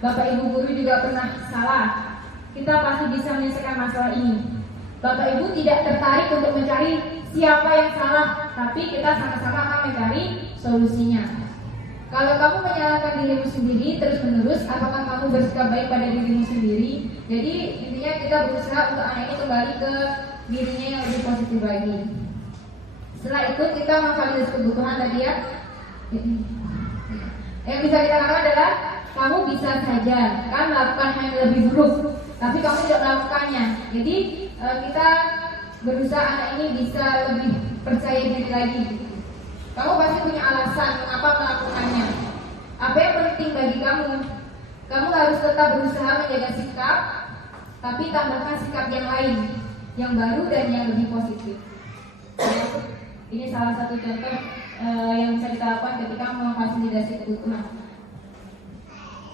Bapak Ibu guru juga pernah salah. Kita pasti bisa menyelesaikan masalah ini. Bapak Ibu tidak tertarik untuk mencari siapa yang salah, tapi kita sama-sama akan mencari solusinya. Kalau kamu menyalahkan dirimu sendiri terus-menerus, apakah kamu bersikap baik pada dirimu sendiri? Jadi intinya kita berusaha untuk anak ini kembali ke dirinya yang lebih positif lagi. Setelah itu kita memvalidasi kebutuhan tadi ya. Yang bisa kita lakukan adalah kamu bisa saja kan melakukan hal yang lebih buruk, tapi kamu tidak melakukannya. Jadi kita berusaha anak ini bisa lebih percaya diri lagi. Kamu pasti punya alasan mengapa melakukannya. Apa yang penting bagi kamu? Kamu harus tetap berusaha menjaga sikap, tapi tambahkan sikap yang lain, yang baru dan yang lebih positif. Ini salah satu contoh yang bisa kita lakukan ketika memfasilitasi kebutuhan.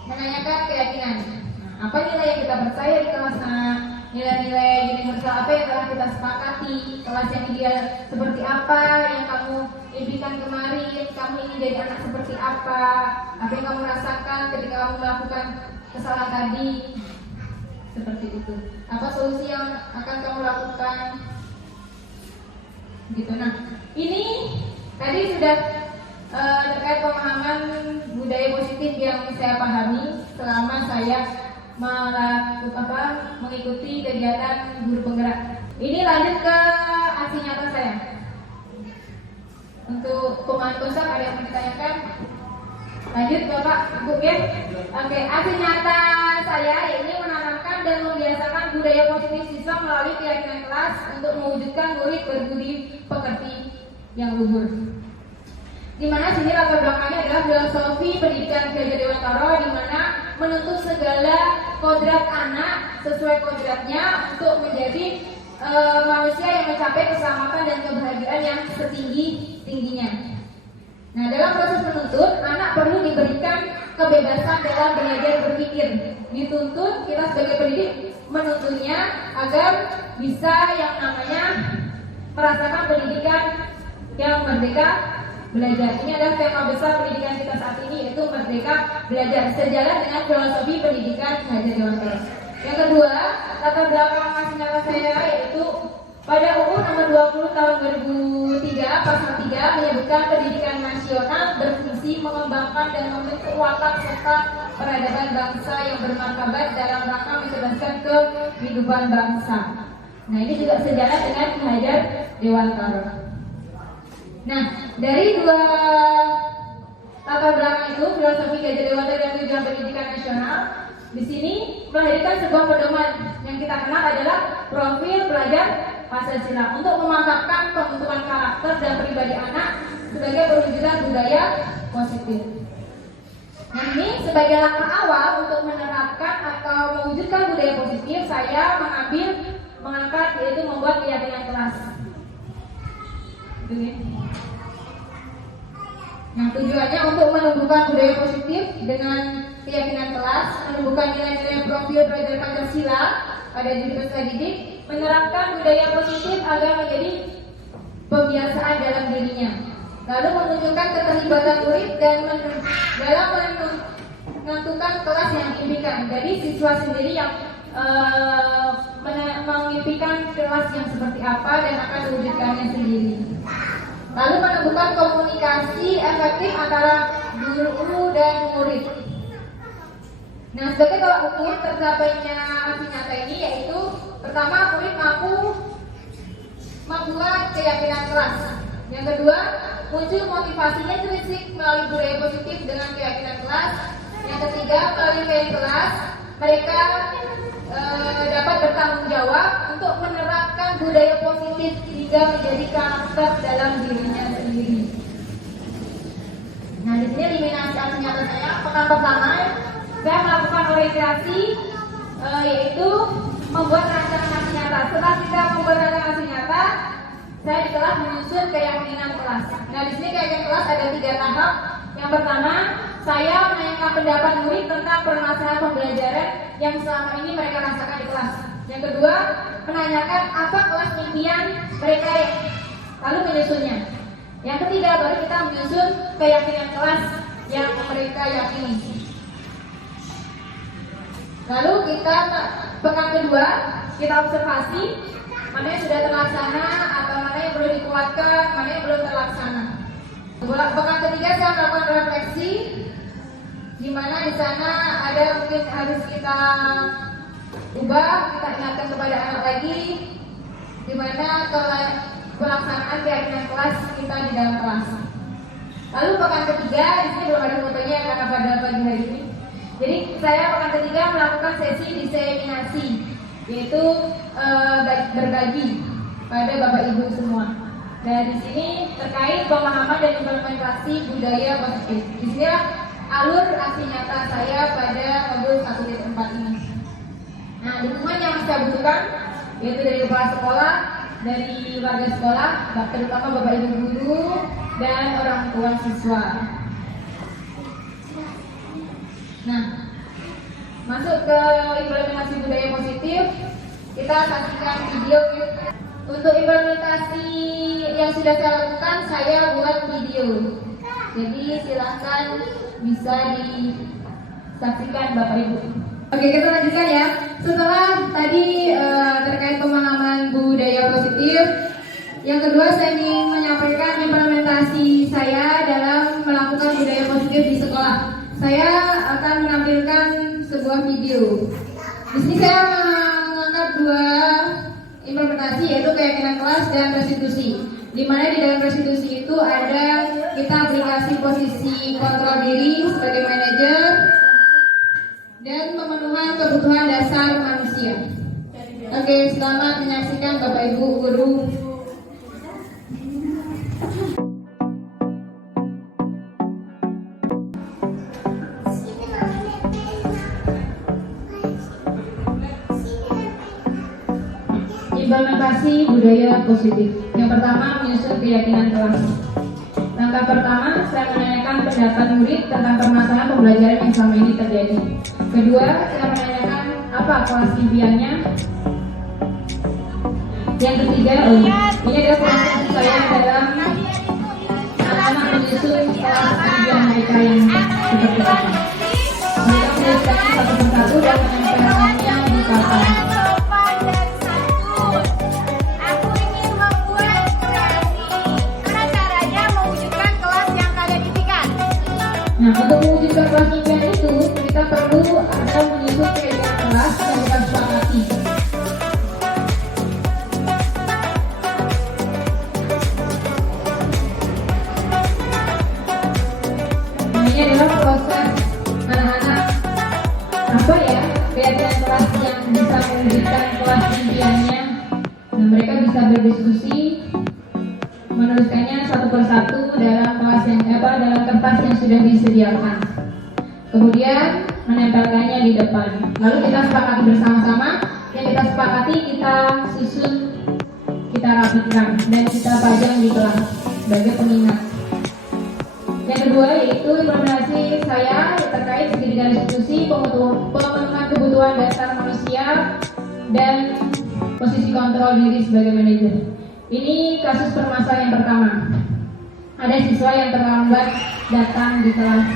Menanyakan keyakinan. Nah, apa nilai yang kita percaya di kelas? Nilai-nilai universal apa yang telah kita sepakati? Kelas yang ideal seperti apa yang kamu impikan kemarin? Kamu ingin jadi anak seperti apa? Apa yang kamu rasakan ketika kamu melakukan kesalahan tadi? Seperti itu. Apa solusi yang akan kamu lakukan? Gitu. Nah, ini tadi sudah terkait pemahaman budaya positif yang saya pahami selama saya mengikuti kegiatan guru penggerak. Ini lanjut ke aksi nyata saya. Untuk pemahaman konsep ada yang mau ditanyakan? Lanjut Bapak Ibu ya. Oke, aksi nyata saya ini menanamkan dan membiasakan budaya positif siswa melalui keyakinan kelas untuk mewujudkan murid berbudi pekerti yang luhur. Di mana sini latar belakangnya adalah filosofi pendidikan Ki Hajar Dewantara, di mana menuntut segala kodrat anak sesuai kodratnya untuk menjadi manusia yang mencapai keselamatan dan kebahagiaan yang setinggi-tingginya. Nah, dalam proses menuntut, anak perlu diberikan kebebasan dalam belajar berpikir. Dituntut kita sebagai pendidik menuntutnya agar bisa yang namanya merasakan pendidikan yang merdeka belajar. Ini adalah tema besar pendidikan kita saat ini, yaitu merdeka belajar, sejalan dengan filosofi pendidikan Ki Hajar Dewantara. Yang kedua, latar belakang aksi nyata saya yaitu pada UU nomor 20 tahun 2003 pasal 3 menyebutkan pendidikan nasional berfungsi mengembangkan dan membentuk watak serta peradaban bangsa yang bermartabat dalam rangka mencerdaskan kehidupan bangsa. Nah, ini juga sejalan dengan Ki Hajar Dewantara. Nah, dari dua latar belakang itu, filosofi Ki Hajar Dewantara dan tujuan pendidikan nasional, di sini melahirkan sebuah pedoman yang kita kenal adalah profil pelajar Pancasila untuk memantapkan pembentukan karakter dan pribadi anak sebagai perwujudan budaya positif. Nah, ini sebagai langkah awal untuk menerapkan atau mewujudkan budaya positif, saya mengangkat yaitu membuat keyakinan kelas. Nah, tujuannya untuk menumbuhkan budaya positif dengan keyakinan kelas, menumbuhkan nilai-nilai profil pelajar Pancasila pada diri peserta didik, menerapkan budaya positif agar menjadi pembiasaan dalam dirinya. Lalu menunjukkan keterlibatan murid dan dalam menentukan kelas yang diimpikan. Jadi siswa sendiri yang mengimpikan kelas yang seperti apa dan akan mewujudkannya sendiri. Lalu menemukan komunikasi efektif antara guru dan murid. Nah, sebagai tolak ukur tercapainya aksi nyata ini yaitu pertama, murid mampu membuat keyakinan kelas. Yang kedua, muncul motivasinya intrinsik melalui budaya positif dengan keyakinan kelas. Yang ketiga, melalui keyakinan kelas mereka dapat bertanggung jawab untuk menerapkan budaya positif hingga menjadi karakter dalam dirinya sendiri. Nah, di sini eliminasi aksi nyata saya. Pekan pertama saya melakukan orientasi yaitu membuat rancangan aksi nyata. Setelah kita membuat rancangan aksi nyata, saya di kelas menyusun keyakinan kelas. Nah, di sini keyakinan kelas ada 3 tahap. Yang pertama, saya menanyakan pendapat murid tentang permasalahan pembelajaran yang selama ini mereka rasakan di kelas. Yang kedua, menanyakan apa kelas impian mereka, lalu menyusunnya. Yang ketiga, baru kita menyusun keyakinan kelas yang mereka yakini. Lalu kita pekan kedua kita observasi mana yang sudah terlaksana atau mana yang perlu dikuatkan, mana yang belum terlaksana. Pekan ketiga saya melakukan refleksi, di mana di sana ada mungkin harus kita ubah, kita ingatkan kepada anak lagi, di mana pelaksanaan keyakinan kelas kita di dalam kelas. Lalu pekan ketiga, di sini belum ada fotonya karena pada pagi hari ini. Jadi saya pekan ketiga melakukan sesi diseminasi, yaitu berbagi pada Bapak Ibu semua. Dan di sini terkait pemahaman dan implementasi budaya positif. Di sini alur aksi nyata saya pada modul 1.4 ini. Nah, dukungan yang saya butuhkan yaitu dari kepala sekolah, dari warga sekolah, terutama Bapak Ibu guru dan orang tua siswa. Nah, masuk ke implementasi budaya positif, kita saksikan video. Untuk implementasi yang sudah saya lakukan, saya buat video. Jadi silahkan bisa disaksikan Bapak Ibu. Oke, kita lanjutkan ya. Setelah tadi terkait pemahaman budaya positif, yang kedua saya ingin menyampaikan implementasi saya dalam saya akan menampilkan sebuah video. Di sini saya mengangkat dua implementasi, yaitu keyakinan kelas dan restitusi. Di mana di dalam restitusi itu ada kita aplikasi posisi kontrol diri sebagai manajer dan pemenuhan kebutuhan dasar manusia. Oke, selamat menyaksikan Bapak Ibu guru. Implementasi budaya positif. Yang pertama, menyusun keyakinan kelas. Langkah pertama, saya menanyakan pendapat murid tentang permasalahan pembelajaran yang selama ini terjadi. Kedua, saya menanyakan apa kelas impiannya. Yang ketiga, ini adalah proses saya dalam anak-anak menyusun kelas impian mereka yang seperti apa. Mereka menuliskannya satu persatu dan menempelkannya di papan. Nah, untuk mewujudkan kelas impian itu, kita perlu ada menyusun keyakinan kelas yang kita sepakati. Nah, ini adalah proses anak-anak apa ya keyakinan kelas yang bisa mewujudkan kelas impiannya. Nah, mereka bisa berdiskusi, menuliskannya satu persatu dalam kelas yang dalam kertas yang sudah disediakan. Kemudian menempelkannya di depan. Lalu kita sepakati bersama-sama. Yang kita sepakati kita susun, kita rapikan dan kita pajang di kelas sebagai pengingat. Yang kedua yaitu implementasi saya terkait segitiga restitusi, pemenuhan kebutuhan dasar manusia dan posisi kontrol diri sebagai manajer. Ini kasus permasalahan yang pertama. Ada siswa yang terlambat datang di kelas.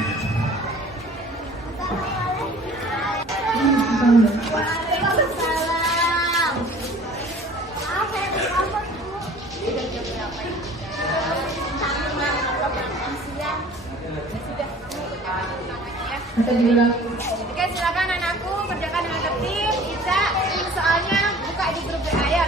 Atau diulang. Oke, silakan anakku kerjakan dengan tertib. Bisa soalnya buka di grup WA ya.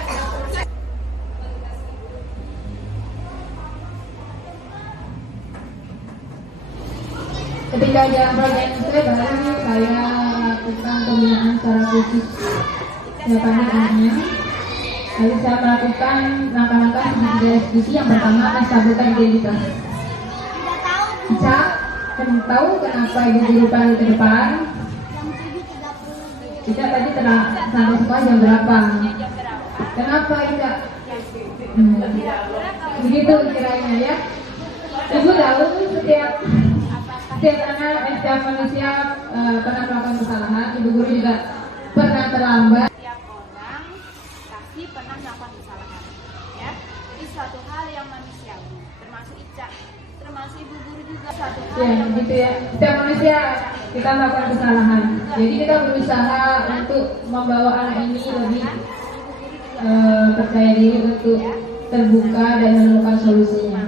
Ketika dalam proyek saya baru saya lakukan pembinaan secara khusus siapa anaknya. Lalu saya melakukan langkah-langkah segitiga restitusi. Yang pertama, menstabilkan identitas. Ica, kamu tahu kenapa ibu guru panggil ke depan? Ica tadi sampai sekolah jam berapa? Kenapa Ica? Begitu kiranya ya. Ibu tahu setiap anak, setiap manusia pernah melakukan kesalahan. Ibu guru juga pernah terlambat. Setiap orang pasti pernah melakukan kesalahan, ya. Ini suatu hal yang manusiawi, termasuk Ica, termasuk ibu guru juga. Suatu hal Ya, yang gitu ya. Setiap manusia kita melakukan kesalahan. Jadi kita berusaha untuk membawa anak ini lebih percaya diri untuk terbuka dan menemukan solusinya.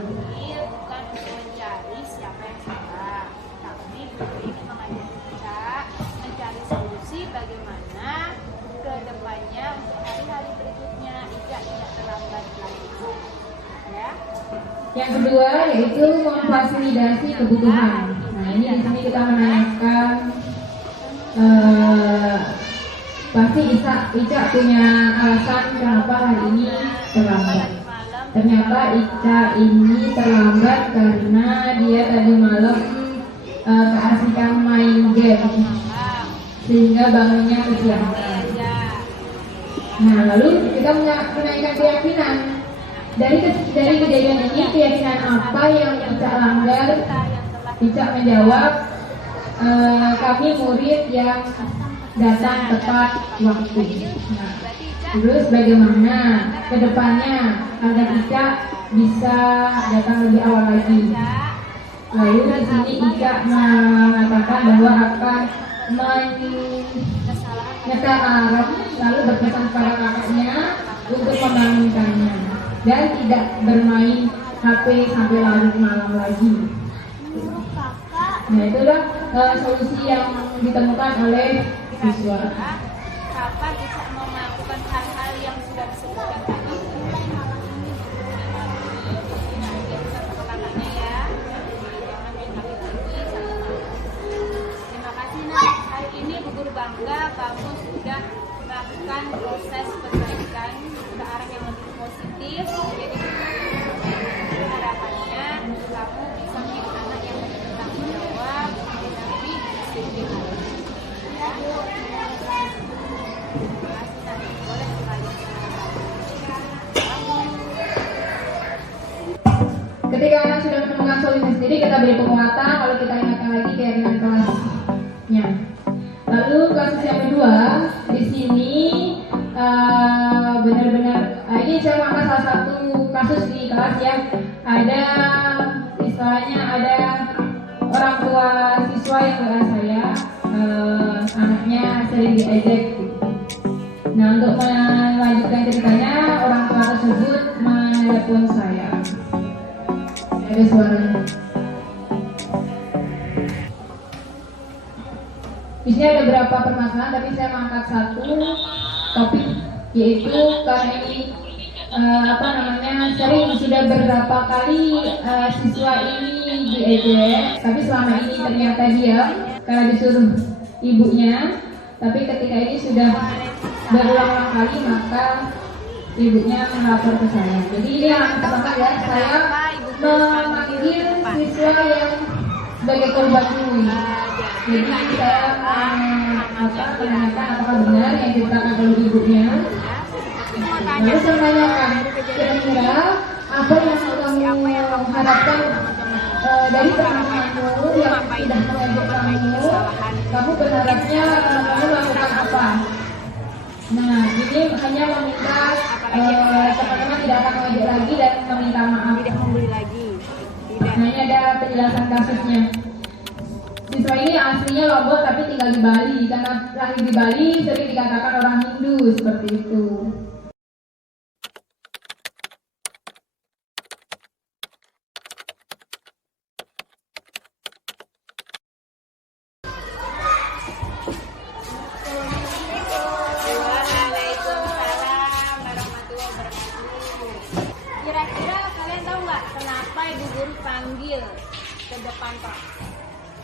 bukan mencari siapa yang salah, tapi ingin mengajak Ica mencari solusi bagaimana ke depannya untuk hari-hari berikutnya Ica tidak terlambat lagi, ya. Yang kedua yaitu memfasilitasi kebutuhan. Nah, ini di sini kita menanyakan pasti Ica punya alasan kenapa hari ini terlambat. Ternyata Ica ini terlambat karena dia tadi malam keasikan main game sehingga bangunnya kesiangan. Nah, lalu kita menanyakan keyakinan. Dari kejadian ini, keyakinan apa yang Ica langgar? Ica menjawab, kami murid yang datang tepat waktu. Nah, terus bagaimana ke depannya agar Ica bisa datang lebih awal lagi? Lalu di sini Ica mengatakan bahwa akan menyetel alarm lalu berpesan kepada kakaknya untuk membangunkannya dan tidak bermain HP sampai larut malam lagi. Kakak Nah, itulah solusi yang ditemukan oleh siswa. Kira-kira kapan bisa mau melakukan hal-hal yang sudah disebutkan tadi? Kata-katanya ya. Jangan main lagi sama kamu. Terima kasih Nak. Hari ini Bu Guru bangga kamu sudah melakukan proses perbaikan ke arah yang lebih positif. Jadi harapannya kamu bisa menjadi anak yang lebih bertanggung jawab dan lebih disiplin lagi. Ya. Terima kasih Nak. Boleh kembali. Ketika anak sudah menemukan solusi sendiri, kita beri penguatan, lalu kita ingatkan lagi keyakinan kelasnya. Lalu kasus yang kedua, di sini benar-benar ini saya angkat salah satu kasus di kelas ya. Ada istilahnya ada orang tua siswa yang WA saya, anaknya sering diejek. Nah, untuk melanjutkan ceritanya, orang tua tersebut menelepon saya. Ada suaranya. Di sini ada beberapa permasalahan, tapi saya mengangkat satu topik, yaitu karena ini sering sudah beberapa kali siswa ini diejek, tapi selama ini ternyata diam karena disuruh ibunya. Tapi ketika ini sudah berulang-ulang kali, maka ibunya melapor ke saya. Jadi ini yang pertama ya, saya memanggil siswa yang sebagai korban dulu. Jadi saya menanyakan apakah benar yang diceritakan oleh ibunya. Lalu saya menanyakan, kira-kira apa yang kamu harapkan dari teman-temanmu yang sudah mengejek kamu berharapnya kamu melakukan apa? Nah, ini hanya meminta teman-teman tidak akan mengejek lagi dan meminta maaf. Tidak membeli lagi. Nah, ini ada penjelasan kasusnya. Siswa ini aslinya Lombok tapi tinggal di Bali. Karena lahir di Bali sering dikatakan orang Hindu, seperti itu. Waalaikumsalam warahmatullahi wabarakatuh. Kira-kira kalian tahu nggak kenapa Ibu Guru panggil ke depan Pak?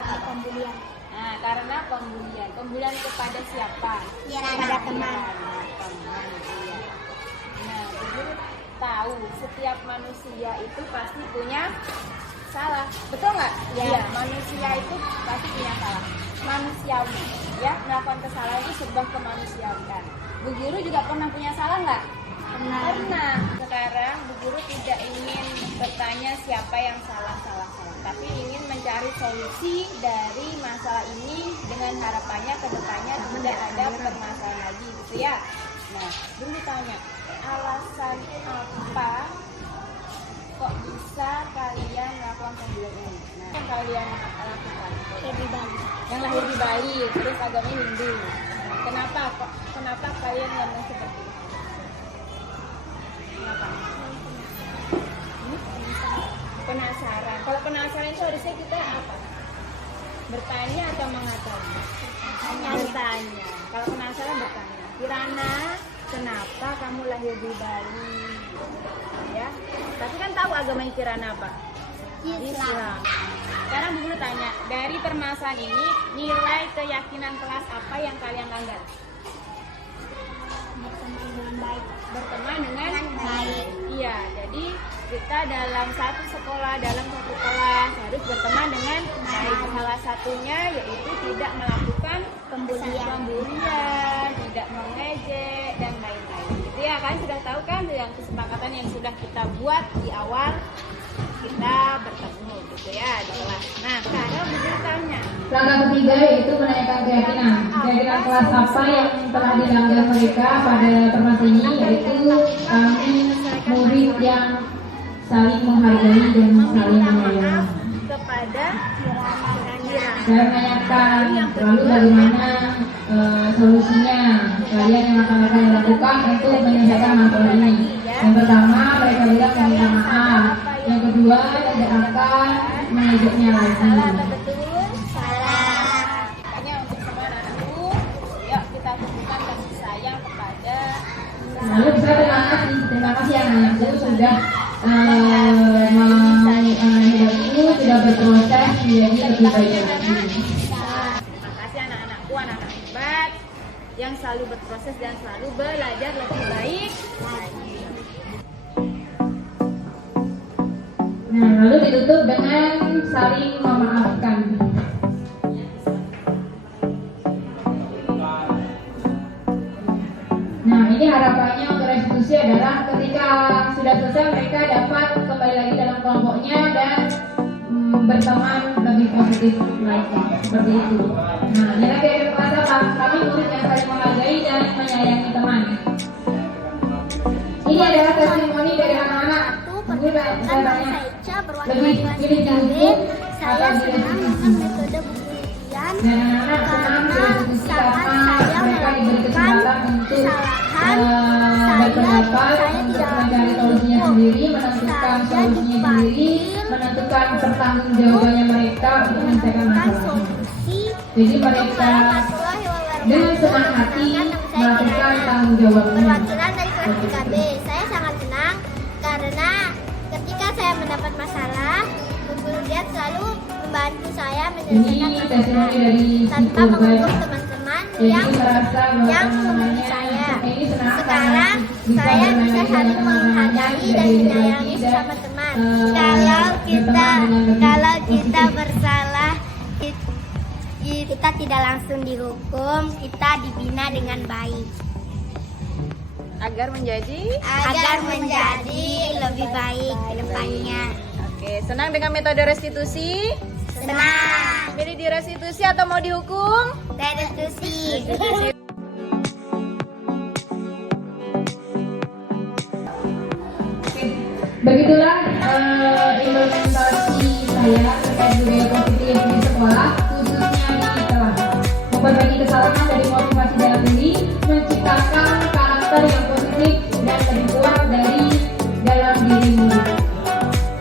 Pembulian. Nah, karena pembulian. Pembulian kepada siapa? Kepada teman. Teman. Iya. Nah, Bu Guru tahu setiap manusia itu pasti punya salah. Betul nggak? Iya. Manusia itu pasti punya salah. Manusiawi, ya, melakukan kesalahan itu sebuah kemanusiaan. Bu Guru juga pernah punya salah nggak? Pernah. Sekarang Bu Guru tidak ingin bertanya siapa yang salah, tapi ingin mencari solusi dari masalah ini dengan harapannya ke depannya tidak ada permasalahan lagi, gitu ya. Nah, dulu tanya, alasan apa kok bisa kalian melakukan pembulian ini? Nah, yang kalian lakukan? Di Bali. Yang lahir di Bali, terus agamanya Hindu. Kenapa kalian ngomong seperti itu? Kenapa? Penasaran. Kalau penasaran itu harusnya kita apa? Bertanya atau mengatakan? Bertanya. Kalau penasaran bertanya. Kirana, kenapa kamu lahir di Bali? Ya. Tapi kan tahu agamanya Kirana apa? Islam. Sekarang Bu Guru tanya, dari permasalahan ini nilai keyakinan kelas apa yang kalian langgar? Berteman dengan baik. Berteman dengan baik. Iya, jadi kita dalam satu sekolah, dalam satu kelas harus berteman dengan baik. Salah satunya yaitu tidak melakukan pembulian, tidak mengejek dan lain-lain. Gitu ya kan, sudah tahu kan yang kesepakatan yang sudah kita buat di awal kita bertemu gitu ya di kelas. Nah, sekarang Bu Guru tanya. Langkah ketiga yaitu menanyakan keyakinan kelas apa yang telah dilanggar mereka pada permasalahan ini, yaitu kami murid yang saling menghargai dan saling menyayangi. Kepada Saya menanyakan lalu bagaimana solusinya kalian yang akan lakukan untuk menyelesaikan masalah ini. Yang pertama, mereka bilang meminta maaf. Yang kedua, tidak akan mengejeknya lagi. anakku sudah hidupku sudah berproses menjadi lebih baik lagi. Terima kasih anak-anakku, anak-anak hebat yang selalu berproses dan selalu belajar lebih baik lagi. Nah, lalu ditutup dengan saling memaafkan. Nah, ini harapannya untuk restitusi adalah ketika sudah selesai mereka dapat kembali lagi dalam kelompoknya dan berteman lebih positif lagi, seperti itu. Nah, nilai dari kelas apa? Kami murid yang saling menghargai dan menyayangi teman. Ini adalah testimoni dari anak-anak. Mungkin saya tanya, lebih pilih dihukum Saya atau senang direstitusi? dengan metode buku impian Dan anak-anak senang direstitusi karena mereka diberi kesempatan untuk berpendapat, untuk mencari solusinya sendiri, menentukan solusinya sendiri, menentukan pertanggungjawabannya mereka untuk menyelesaikan masalah. Jadi mereka dengan senang hati melakukan tanggung jawabnya. Perwakilan dari kelas 3B. Saya sangat senang karena ketika saya mendapat masalah, Bu Guru Dian selalu membantu saya Ini menyelesaikan testimoni dari tanpa si korban. menghukum teman-teman Jadi merasa bahwa yang teman-temannya saya. ini senang Sekarang saya bisa saling menghargai dan menyayangi sesama teman. Kalau kita bersalah, kita tidak langsung dihukum, kita dibina dengan baik Agar menjadi agar menjadi lebih baik ke depannya. Oke, senang dengan metode restitusi? Senang. Pilih direstitusi atau mau dihukum? Restitusi. Begitulah implementasi saya terkait budaya positif di sekolah, khususnya di kelas. Memperbaiki kesalahan dari motivasi dalam diri, menciptakan karakter yang positif dan lebih kuat dari dalam diri murid.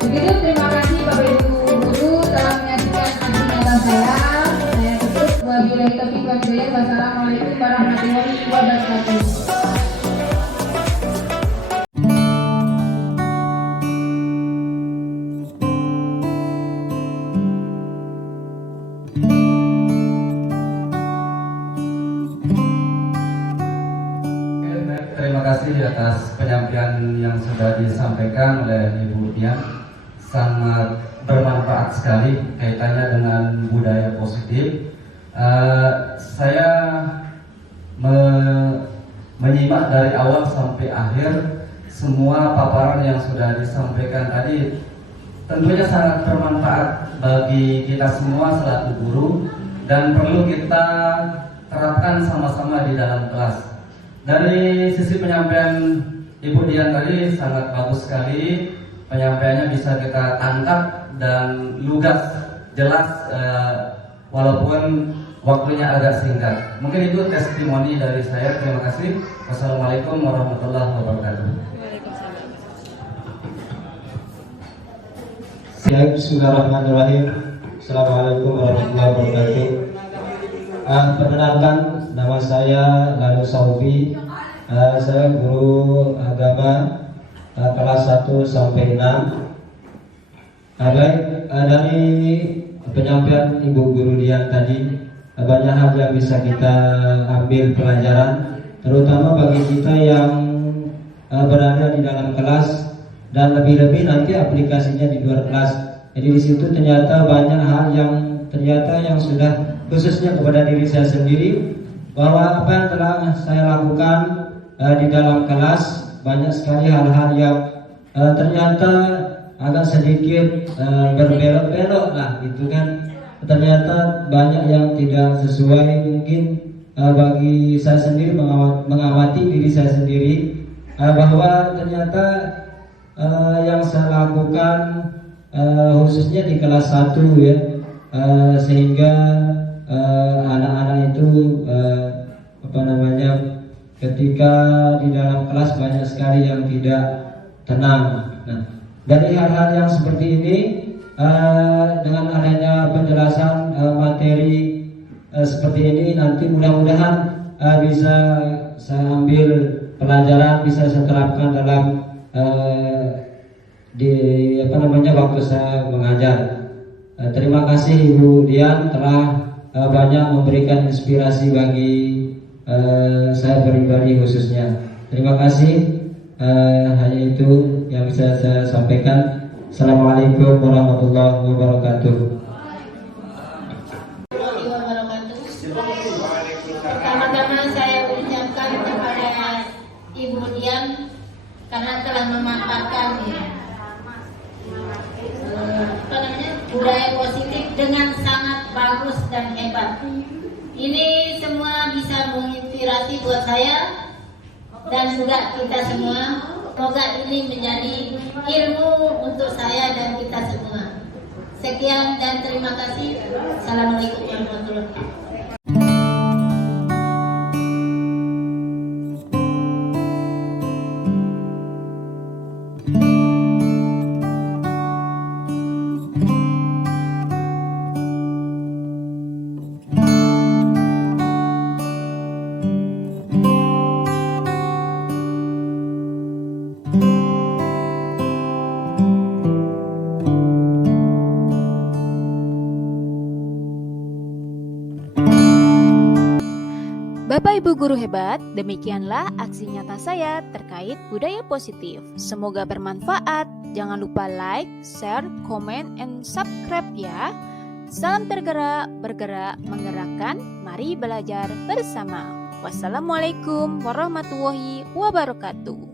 Begitu, terima kasih Bapak Ibu Guru telah menyaksikan aksi nyata saya. Saya tutup. Wabillahi taufiq wal hidayah. Wassalamualaikum warahmatullahi wabarakatuh. Terima kasih atas penyampaian yang sudah disampaikan oleh Ibu Dian. Sangat bermanfaat sekali kaitannya dengan budaya positif. Saya menyimak dari awal sampai akhir semua paparan yang sudah disampaikan tadi tentunya sangat bermanfaat bagi kita semua selaku guru dan perlu kita terapkan sama-sama di dalam kelas. Dari sisi penyampaian Ibu Dian tadi sangat bagus sekali, penyampaiannya bisa kita tangkap dan lugas, jelas, walaupun waktunya agak singkat. Mungkin itu testimoni dari saya. Terima kasih. Wassalamualaikum warahmatullahi wabarakatuh. Bismillahirrahmanirrahim. Assalamualaikum warahmatullahi wabarakatuh. Perkenalkan, nama saya Lalu Saufi. Saya guru agama kelas 1 sampai 6. Baik, dari penyampaian Ibu Guru Dian tadi, banyak hal yang bisa kita ambil pelajaran, terutama bagi kita yang berada di dalam kelas dan lebih-lebih nanti aplikasinya di luar kelas. Jadi di situ ternyata banyak hal yang sudah khususnya kepada diri saya sendiri, bahwa apa yang telah saya lakukan di dalam kelas, banyak sekali hal-hal yang ternyata agak sedikit berbelok-belok lah, gitu kan. Ternyata banyak yang tidak sesuai. Mungkin bagi saya sendiri mengamati diri saya sendiri, bahwa ternyata yang saya lakukan khususnya di kelas 1 ya, sehingga anak-anak itu ketika di dalam kelas banyak sekali yang tidak tenang. Nah, dari hal-hal yang seperti ini, dengan adanya penjelasan materi seperti ini, nanti mudah-mudahan bisa saya ambil pelajaran, bisa saya terapkan dalam di waktu saya mengajar. Terima kasih Ibu Dian telah banyak memberikan inspirasi bagi saya pribadi khususnya. Terima kasih. Hanya itu yang bisa saya sampaikan. Assalamualaikum warahmatullahi wabarakatuh. Pertama-tama saya ucapkan kepada Ibu Dian karena telah memanfaatkan budaya positif dengan sangat bagus dan hebat. Ini semua bisa menginspirasi buat saya dan juga kita semua. Semoga ini menjadi ilmu untuk saya dan kita semua. Sekian dan terima kasih. Assalamualaikum warahmatullahi wabarakatuh. Bapak Ibu guru hebat, demikianlah aksi nyata saya terkait budaya positif. Semoga bermanfaat. Jangan lupa like, share, komen, and subscribe ya. Salam tergerak, bergerak, menggerakkan. Mari belajar bersama. Wassalamualaikum warahmatullahi wabarakatuh.